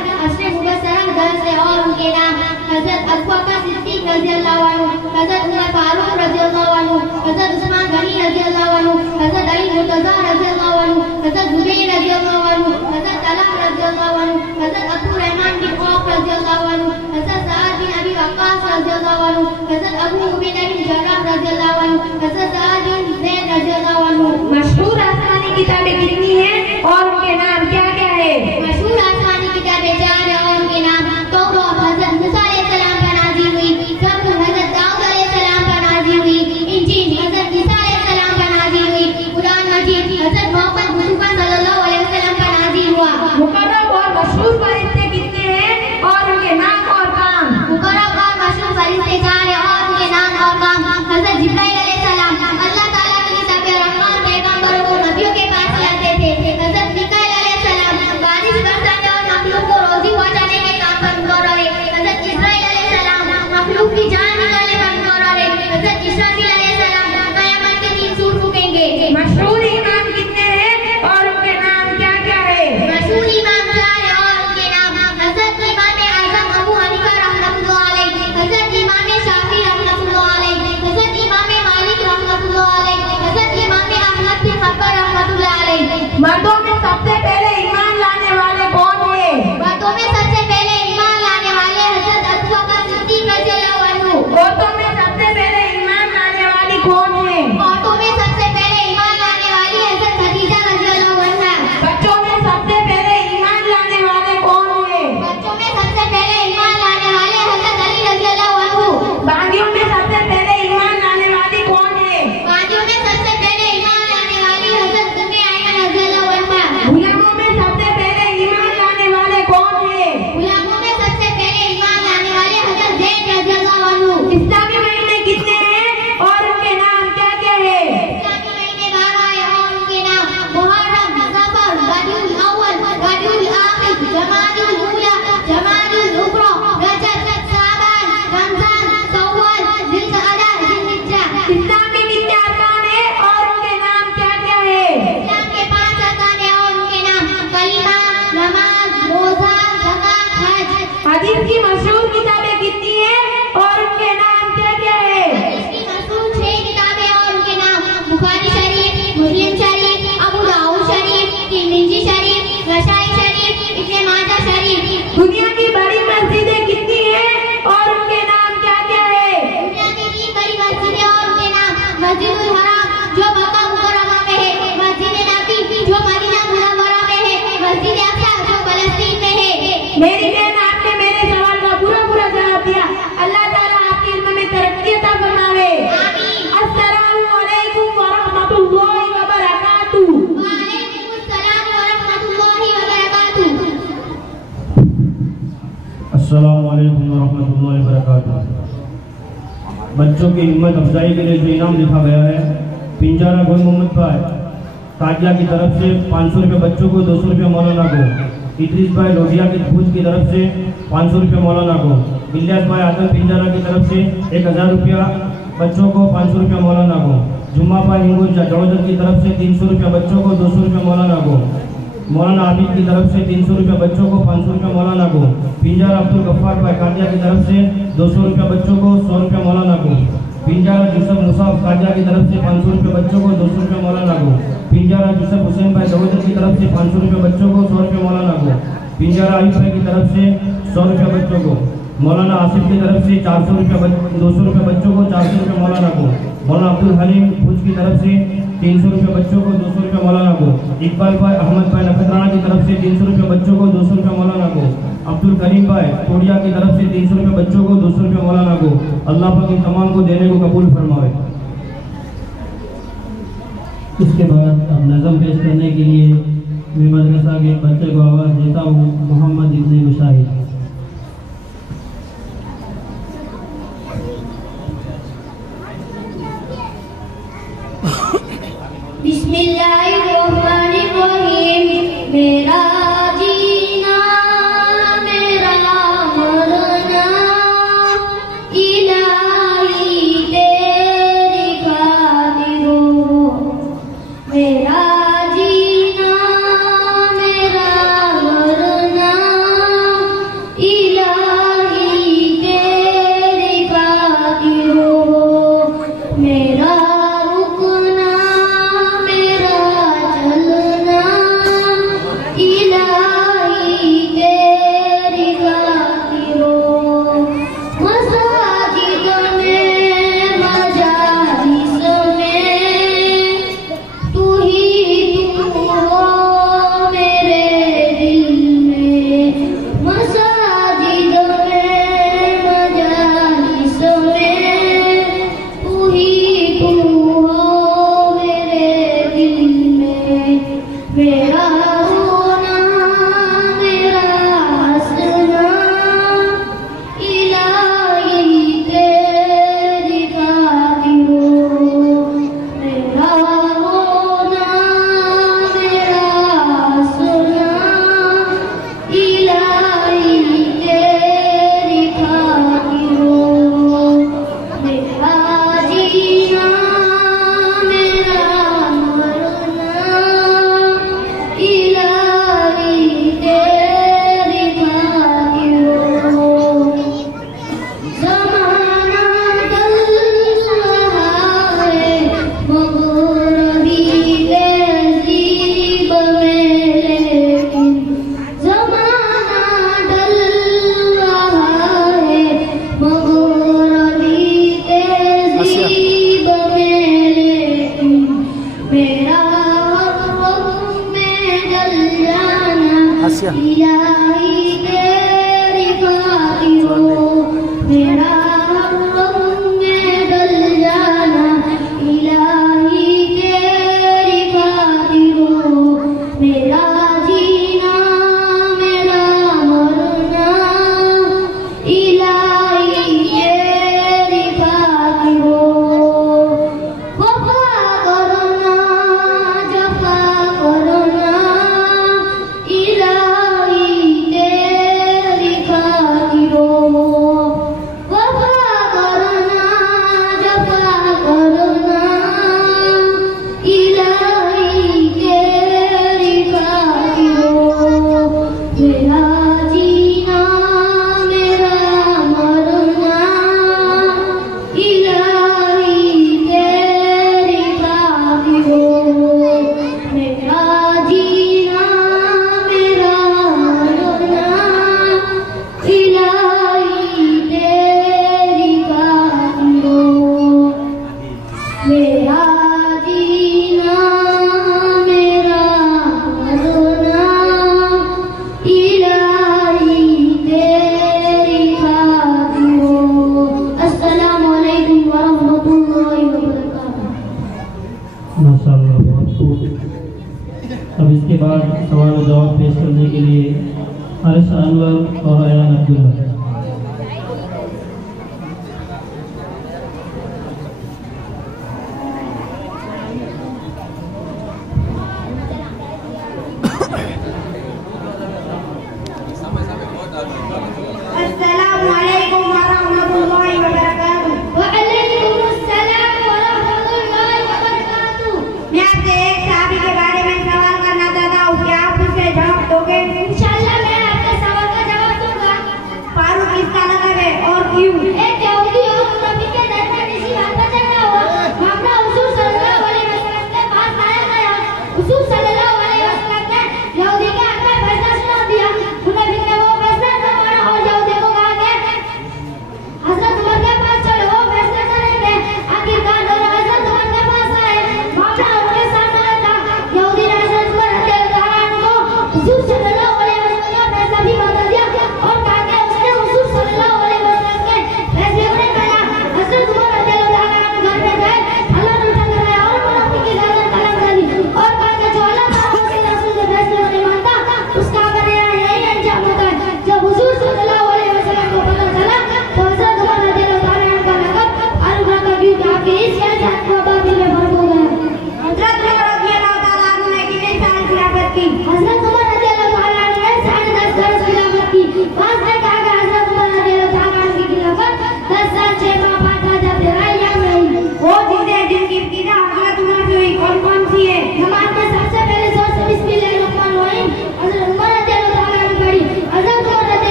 10 है और उनके नाम हजरत अबू बकर सिद्दीक रज़ियल्लाहु अन्हु, हजरत उमर फारूक रज़ियल्लाहु अन्हु, हजरत उस्मान गनी रज़ियल्लाहु अन्हु, हजरत अली मुर्तज़ा रज़ियल्लाहु अन्हु, हजरत जुबैर रज़ियल्लाहु अन्हु, हजरत तलहा रज़ियल्लाहु अन्हु, हजरत अब्दुर रहमान बिन औफ रज़ियल्लाहु अन्हु, हजरत सअद बिन अबी वक्कास रज़ियल्लाहु अन्हु, हजरत अबू उबैदा बिन जर्राह रज़ियल्लाहु अन्हु, हजरत सअद बिन ज़ैद रज़ियल्लाहु अन्हु। मशहूर आसमानी किताबें कितनी हैं और उनके नाम क्या क्या है? मशहूर आसमानी किताबें 4 है और उनके नाम तौरात हजरत मूसा अलैहिस्सलाम पर नाज़िल हुई, ज़बूर हजरत दाऊद अलैहिस्सलाम पर नाज़िल हुई, इंजील हजरत ईसा अलैहिस्सलाम पर नाज़िल हुई, कुरान मजीद हजरत मोहम्मद मुस्तफा सल्लल्लाहु अलैहि वसल्लम पर नाज़िल हुआ। मुकर्रम और मशहूर फरिश्ते कितने हैं और उनके नाम और काम? मुकर्रम और मशहूर फरिश्ते 4 है और उनके नाम और काम हजरत जिब्राइल अलैहिस्सलाम, अल्लाह ताला की किताब रहमान पैगंबरों को नबियों के पास लाते थे, हजरत मिकाईल अलैहिस्सलाम बारिश बरसाने और मखलूक को रोजी पहुंचाने के काम पर मुकर्रर है, हजरत इस्राईल अलैहिस्सलाम मखलूक की जान निकालने पर मुकर्रर है, हजरत इस्राफील अलैहिस्सलाम क़यामत के दिन सूर फूंकेंगे। मशहूर इमाम कितने हैं और उनके नाम क्या क्या है? मशहूर इमाम 4 है और उनके नाम हजरत इमाम आज़म अबू हनीफा रहमतुल्लाह अलैह, हजरत इमाम शाफी रहमतुल्लाह अलैह, हजरत इमाम मालिक रहमतुल्लाह अलैह, हजरत इमाम अहमद बिन हंबल रहमतुल्लाह अलैह। मर्दों में सबसे पहले ईमान लाने वाले कौन है? मर्दों में सबसे पहले ईमान लाने वाले हजरत अबू बकर सिद्दीक रज़ियल्लाहु अन्हु। औरतों में सबसे पहले ईमान लाने वाली कौन है? औरतों में सबसे पहले ईमान लाने वाली हजरत खदीजा रज़ियल्लाहु अन्हा। बच्चों में सबसे पहले ईमान लाने वाले कौन है? बच्चों में सबसे पहले ईमान लाने वाले हजरत अली रज़ियल्लाहु अन्हु। बागियों में सबसे पहले ईमान लाने वाली कौन है? बागियों में सबसे पहले ईमान लाने वाली हजरत उम्मे आयमन रज़ियल्लाहु अन्हा। गुलामों में सबसे पहले ईमान लाने वाले कौन है? गुलामों में सबसे पहले ईमान लाने वाले हजरत ज़ैद रज़ियल्लाहु अन्हु। इस्लामी महीने कितने हैं और उनके नाम क्या क्या है? इस्लामी महीने 12 है और उनके नाम मुहर्रम, सफर, रबीउल अव्वल, रबीउल आखिर, जमादुल ऊला, जमादुल उखरा, रजब, शाबान, रमजान, शव्वाल, ज़िलक़अदा, ज़िलहिज्जा। इस्लाम में कितने अरकान हैं और उनके नाम क्या क्या है? इस्लाम के 5 अरकान है और उनके नाम कलिमा, नमाज, रोजा, ज़कात, हज। हदीस की मशहूर किताबें कितनी हैं और उनके नाम क्या क्या है? इसकी मशहूर 6 किताबें और उनके नाम बुखारी शरीफ, मुस्लिम शरीफ, अबू दाऊद शरीफ, तिरमिज़ी शरीफ, नसाई शरीफ, इब्न माजा शरीफ। दुनिया की बड़ी मस्जिदें कितनी हैं और उनके नाम क्या क्या है? दुनिया की 3 बड़ी मस्जिदें और उनके नाम मस्जिदुल हराम जो मक्का मुकर्रमा में है, मस्जिद नबी जो मदीना मुनव्वरा में है, मस्जिद अक्सा जो फलस्तीन में है। मेरी बहन, आपने मेरे सवाल का पूरा जवाब दिया। अल्लाह ताला आपके इल्म में तरक्की अता फरमावे। आमीन। अस्सलामु अलैकुम व रहमतुल्लाहि व बरकातुहू। वालेकुमुस्सलाम व रहमतुल्लाहि व बरकातुहू। अस्सलामु अलैकुम वरहमतुल्लाहि वबरकातुहू। बच्चों की हिम्मत अफजाई के लिए जो इनाम लिखा गया है, पिंजारा गोल मोहम्मद भाई ताजिया की तरफ से 500 रुपये बच्चों को, 200 रुपये मौलाना को। इद्रीस भाई लोधिया के भूज की तरफ से 500 रुपये मौलाना को। इलियास भाई आदम पिंजारा की तरफ से 1000 रुपया बच्चों को, 500 रुपये मौलाना को। जुम्मा भाई हिंगोल जड़ोदर की तरफ से 300 रुपये बच्चों को, 200 रुपये मौलाना को। मौलाना आबिद की तरफ से 300 रुपये बच्चों को, 500 रुपये मौलाना को। पिंजारा अब्दुल गफ्फार भाई कादिया की तरफ से 200 रुपये बच्चों को, 100 रुपये मौलाना को। पिंजारा यूसुफ मुसाफ कादिया की तरफ से 500 रुपये बच्चों को, 200 रुपये मौलाना को। पिंजारा यूसुफ हुसैन भाई दवोदर की तरफ से 500 रुपये बच्चों को, 100 रुपये मौलाना को। पिंजारा आयुष भाई की तरफ से 100 रुपये बच्चों को। मौलाना आसिफ की तरफ से 400 रुपये, 200 रुपये बच्चों को, 400 रुपये मौलाना को। मौलाना अब्दुल हलीम भुज की तरफ से 300 रुपये बच्चों को, 200 रुपये मौलाना को। इकबाल भाई अहमद भाई नखत्राना की तरफ से 300 रुपये बच्चों को, 200 रुपये मौलाना को। अब्दुल करीम भाई तोड़िया की तरफ से 300 रुपये बच्चों को, 200 रुपये मौलाना को। अल्लाह पाक इन तमाम को देने को कबूल फरमाए। उसके बाद अब नज़म पेश करने के लिए मैं मदरसा के बच्चे को आवाज़ देता हूँ, मोहम्मद इब्न मुशाहिद। बिस्मिल्लाहिर्रहमानिर्रहीम। मेरा जीना मेरा मरना इलाही तेरी खातिर हो। मेरा जीना मेरा मरना इलाही तेरी खातिर हो। मेरा रुकना मेरा चलना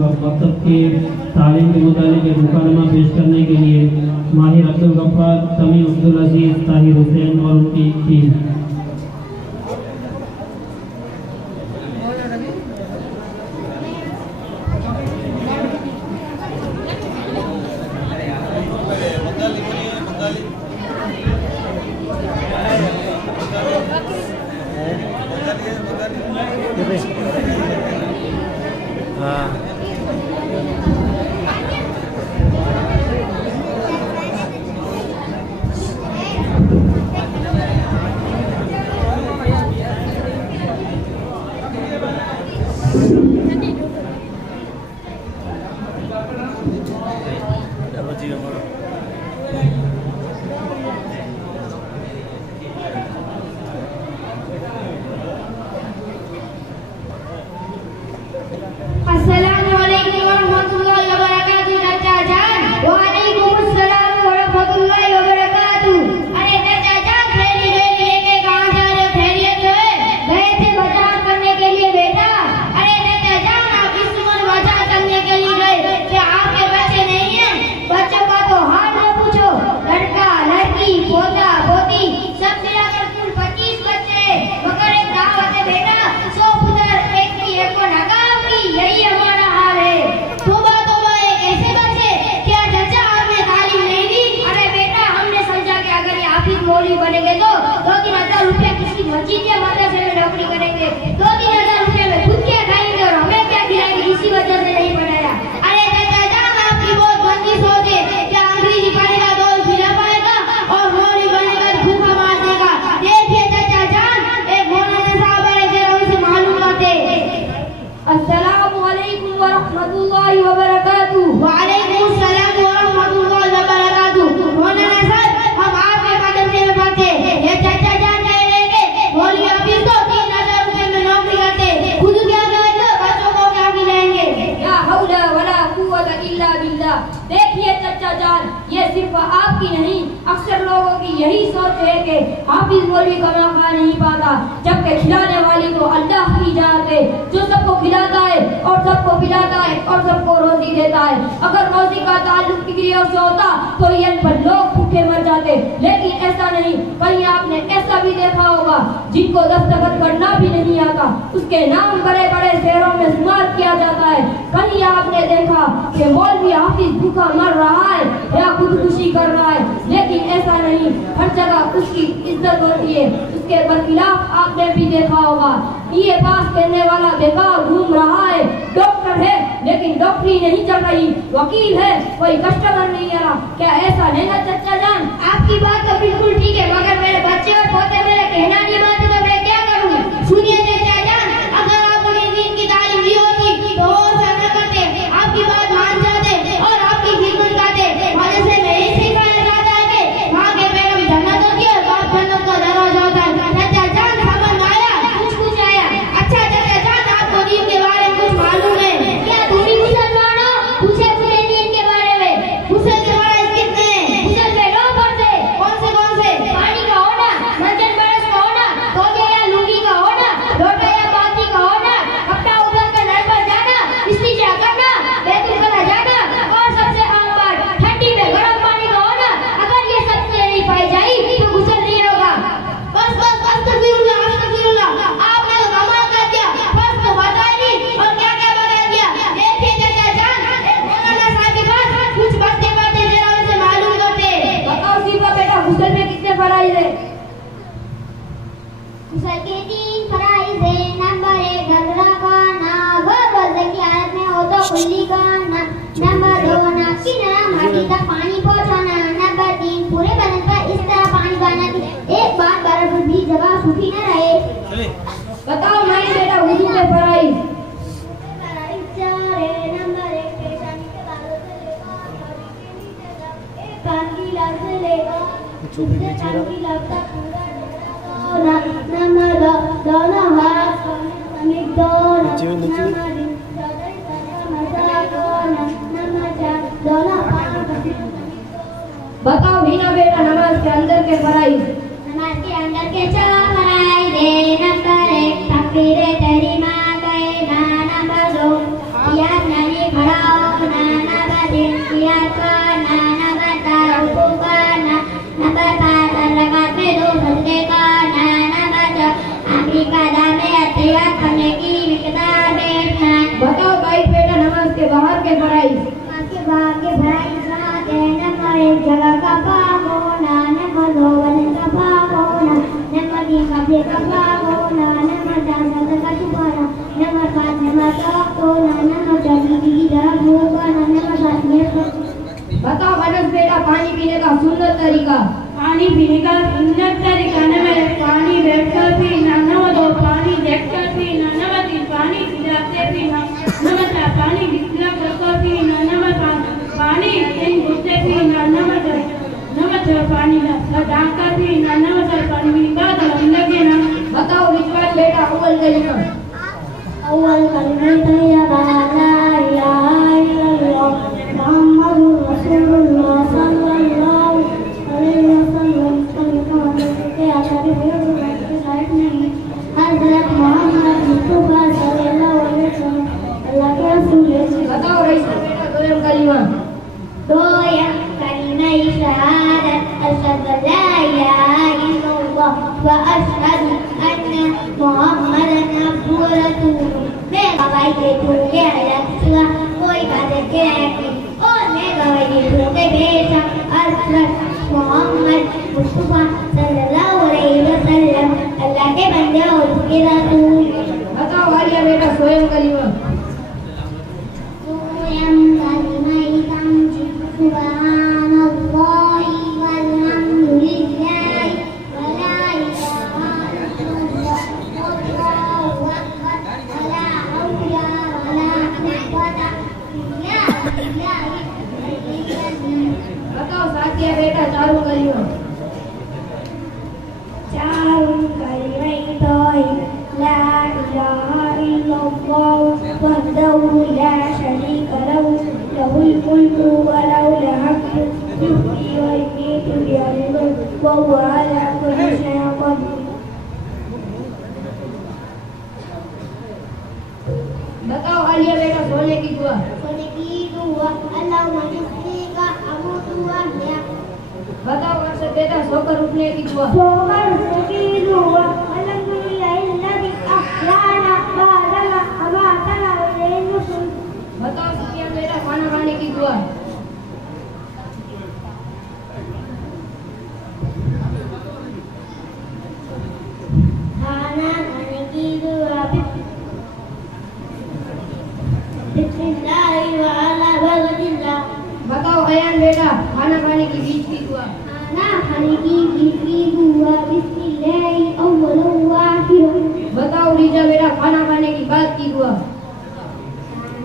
मकतब के तालीम के मुतालिक एक मुकालमा पेश करने के लिए माहिर अब्दुल गफ्फार, तमीम अब्दुल अजीज, ताहिर हुसैन और उनकी टीम। देखिए चचा जान, ये सिर्फ आपकी नहीं अक्सर लोगों की यही सोच है कि हाफिज मौलवी कमा खा नहीं पाता, जबकि खिलाने वाली तो अल्लाह की जात है जो सबको खिलाता है और सबको पिलाता है और सबको रोजी देता है। अगर रोजी का ताल्लुक डिग्रियों से होता तो ये पर लोग भूखे मर जाते, लेकिन ऐसा नहीं। कहीं आपने ऐसा भी देखा होगा जिनको दस्तखत करना भी नहीं आता, उसके नाम बड़े बड़े शहरों में शुमार किया जाता है। कहीं आपने देखा कि मौलवी हाफिज भूखा मर रहा है या खुदकुशी कर रहा है, लेकिन ऐसा नहीं। हर जगह उसकी इज्जत होती है। उसके बरखिलाफ आपने भी देखा होगा ये पास करने वाला बेकार घूम रहा है, डॉक्टर है लेकिन डॉक्टरी नहीं चल रही, वकील है कोई कस्टमर नहीं आ रहा। क्या ऐसा नहीं ना चचा जान? आपकी बात तो बिल्कुल ठीक है, मगर मेरे बच्चे और पोते मेरा कहना नहीं मानते तो मैं क्या करूँ? सुनिए चचा जान, अगर आप उन्हें दीन की तालीम दी होती तो वो ऐसा करते, आपकी बात मान जाते और आपकी खिदमत करते। वजह से मैं यही सिखाना चाहता है कि माँ के पेट में जन्नत होती है, बाप जन्नत का दरवाजा होता है। चचा जान समझ आया? कुछ आया? अच्छा चचा जान, आपको दीन के बारे में कुछ मालूम है क्या? तुम भी मुसलमान हो? पूछे दीन के बारे में। मुसल के बारे में कितने हैं? मुसल में 9 पढ़ते। कौन से? पानी का होना, मंजन बरस का होना, तौलिया या लुंगी का होना, लोटा या बाल्टी का होना, कपड़ा उधर कर नल पर जाना, इस्तिंजा करना, बैतुल खला जाना, और सबसे आम बात ठंडी में गर्म पानी का होना। अगर ये सब चीजें नहीं पाई जाए तो गुस्सा नहीं होगा। बस अस्तगफिरुल्लाह, आपने तो कमाल कर दिया। बस तो बता नहीं और क्या बता दिया। देखिए चचा जान, मौलाना साहब के पास कुछ बच्चे जरा उनसे मालूम करते। बताओ सीबा बेटा, गुस्से में कितने फराइज है? गुस्से के 3 फराइज है। नंबर 1 घबरा खाना, घर रोजे की हालत में हो तो कुल्ली करना। नंबर 2 नाक की नरम हड्डी तक पानी पहुंचाना। नंबर 3 पूरे बदन पर इस तरह पानी बहाना कि एक बार बर्फ भी जगह सूखी न रहे। बताओ नहीं बेटा, वुजू में फराइज। नंबर 1 पेशानी के बालों से लेकर हड्डी के नीचे तक, एक कान की लत से लेकर दूसरे कान की लत तक पूरा डोरा। नंबर 2 दोनों हाथ समीप दोनों। नंबर 3 मसा कोना। नंबर 4 दोनों पांव। बताओ हीना बेटा, नमाज के अंदर के फराइज। नमाज के अंदर के 4 फराइज है। नंबर 1 तकबीर तहरीमा कहना। नंबर 2 याद नानी Muhammadin qablaka qawla nama jazaka subhana nama fatima qawla nama jabili darbuka nama satya। बताओ अनस बेटा पानी पीने का सुंदर तरीका। पानी पीने का सुंदर तरीका नंबर 1 पानी बैठकर पीना, नंबर 2 पानी देखकर पीना, नंबर 3 पानी खिलाते पीना, नंबर 4 पानी बिस्मिल्लाह कहकर पीना, नंबर 5 पानी इन घुसते पीना, नंबर 6 पानी ढांककर पीना, नंबर 7 पानी पीने का लम लगे ना। बताओ रिजवान बेटा अव्वल कलिमा। अव्वल कलिमा तैयबा ला इलाहा इल्लल्लाह मुहम्मदुर रसूलुल्लाह सल्लल्लाहु अलैहि वसल्लम। के आचार्य राइट नहीं हजरत मोहम्मद मुस्तफा सल्लल्लाहु अलैहि वसल्लम अल्लाह के रसूल है। बताओ रईस बेटा दोयम कलिमा। दोयम कलिमा शहादत अशहदु ला इलाहा इल्लल्लाह व अशहदु अन्ना मुहम्मदन अब्दुहु व रसूलुहु। मैं गवाही देती हूँ कि अल्लाह के सिवा कोई इबादत के लायक नहीं और मैं गवाही देती हूँ कि बेशक हजरत मोहम्मद मुस्तफा सल्लल्लाहु अलैहि वसल्लम अल्लाह के बंदे और उसके रसूल। बताओ आलिया बेटा स्वयं कलिमा। स्वयं कलिमा तमजी सुब्हानल्लाहि वल्हम्दुलिल्लाहि व ला इलाहा इल्लल्लाह वल्लाहु अकबर व ला हौला व ला कुव्वता इल्ला बिल्लाहि। बताओ साथिया बेटा चारों कलिमा। चारों कलिमा तौहीद ला इलाहा इल्लल्लाह वहदहु ला शरीका लहु लहुल मुल्कु व लहुल हम्दु युहयी व युमीतु बियदिही व हुवा अला कुल्ली शैइन क़दीर। बताओ आलिया बेटा सोने की दुआ। सोने की दुआ अल्लाहुम्मा युस्लिका अमूतु व अहया। बताओ अर्शद बेटा सोकर उठने की दुआ। सोकर उठने की दुआ अल्हम्दुलिल्लाहिल्लज़ी अहयाना बअदमा अमातना व इलैहिन नुशूर। बताओ सुफियान बेटा खाना खाने की दुआ। खाना खाने की दुआ बिस्मिल्लाहि व अला बरकतिल्लाह। बताओ अयान बेटा खाना खाने की बीच की दुआ। खाना खाने की बीच की दुआ बिस्मिल्लाहि अव्वलु व आखिरु। बताओ रीजा बेटा खाना खाने की बाद की दुआ।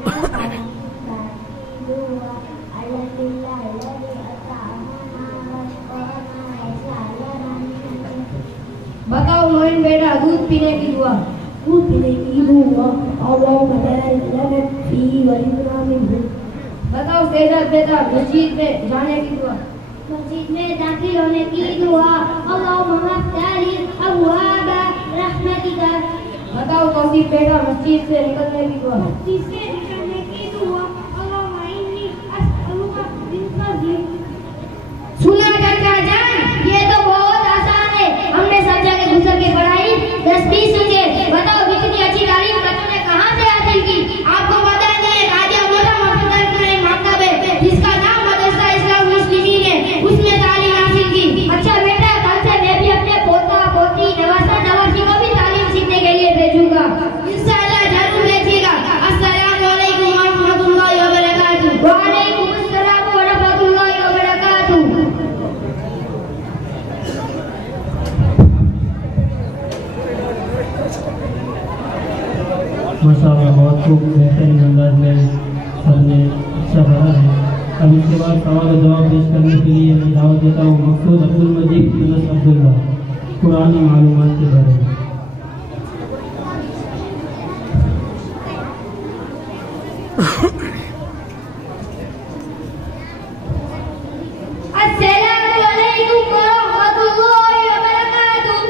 खाना खाने की बाद की दुआ अल्हम्दुलिल्लाहिल्लज़ी अत'अमना व सक़ाना ऐसा अल्लाह। बताओ मोइन बेटा दूध पीने की दुआ। दूध पीने की दुआ अल्लाहुम्मा बारिक लना फीही व ज़िदना मिन्हु। बताओ सैयद बेटा मस्जिद में जाने की दुआ। मस्जिद में दाखिल होने की दुआ अल्लाहुम्मा मफ्ताही अब्वाब रहमतिका। बताओ तौसीफ बेटा मस्जिद से निकलने की दुआ। मस्जिद से निकलने की दुआ अल्लाहुम्मा इन्नी अस्अलुका मिन फज़लिक। सुना चाचा जान ये तो बहुत आसान है, हमने सब जगह गुजर के पढ़ाई 10-20 समझे। बताओ इतनी अच्छी तालीम बच्चों ने कहाँ से हासिल की? आपको पता नहीं है कादिया मोटा मफदल में मकतब है जिसका नाम मदरसा इस्लाम मुस्लिमीन है, उसमें तालीम हासिल की। अच्छा बेटा कल से मैं भी अपने पोता पोती नवासा नवासी को भी तालीम सीखने के लिए भेजूंगा। इंशाअल्लाह जरूर भेजिएगा। अस्सलामु अलैकुम व रहमतुल्लाहि व बरकातुहू। व अलैकुम अस्सलाम व रहमतुल्लाहि व बरकातुहू। माशाअल्लाह बहुत खूब बेहतरीन अंदाज में सबने अच्छा पढ़ा है। अब इसके बाद सवाल और जवाब पेश करने के लिए मैं दावत देता हूँ मकसूद अब्दुल मजीद यूनुस अब्दुल्ला कुरानी मालूमात के बारे में। अस्सलामु अलैकुम व रहमतुल्लाहि व बरकातुहू।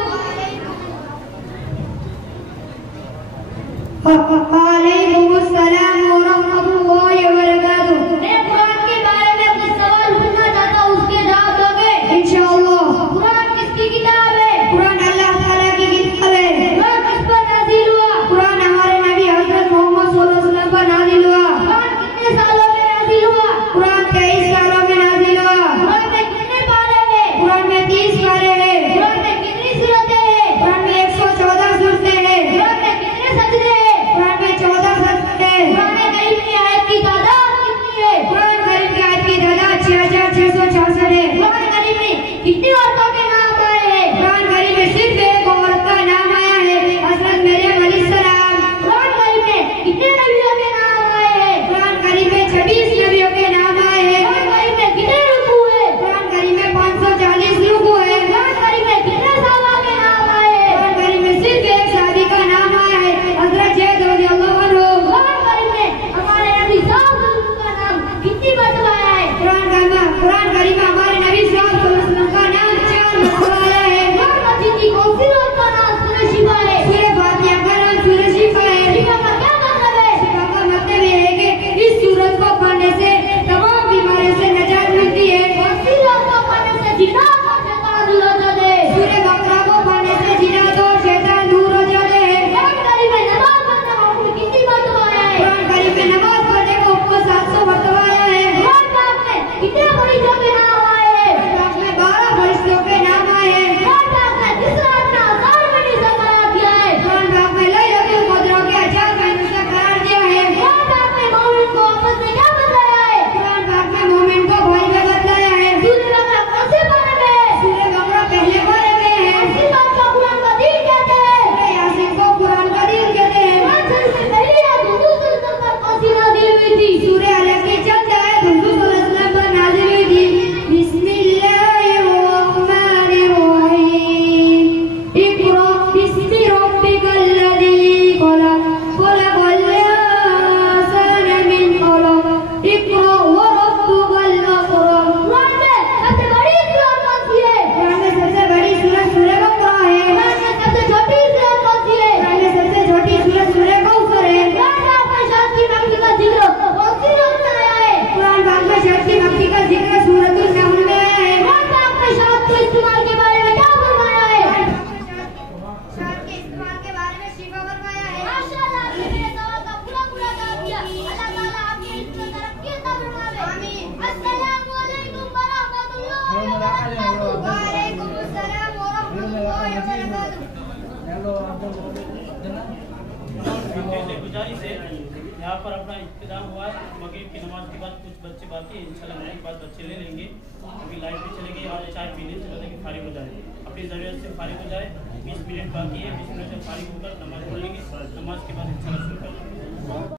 वालेकुम अस्सलाम व रहमतुल्लाहि व बरकातुहू। मैं कुरान के बारे में कुछ सवाल पूछना चाहता हूँ, उसके जवाब दोगे? इंशाअल्लाह। कुरान किसकी किताब है? कुरान अल्लाह ताला की किताब है। कुरान किस पर नाज़िल हुआ? कुरान हमारे नबी हज़रत मोहम्मद सल्लल्लाहु अलैहि वसल्लम पर नाज़िल हुआ। गुजारिश है, यहाँ पर अपना इंतजाम हुआ है। मगरिब की नमाज के बाद कुछ बच्चे बाकी है, इंशाल्लाह नमाज के बाद बच्चे ले लेंगे। अभी लाइट भी चलेगी और चाय पीने चले कि फारिग हो जाए, अपनी ज़रूरत से फारिग हो जाए। 20 मिनट बाकी है, 20 मिनट से फारिग होकर नमाज पढ़ लेंगे। नमाज के बाद इंशाल्लाह शुरू कर लेंगे।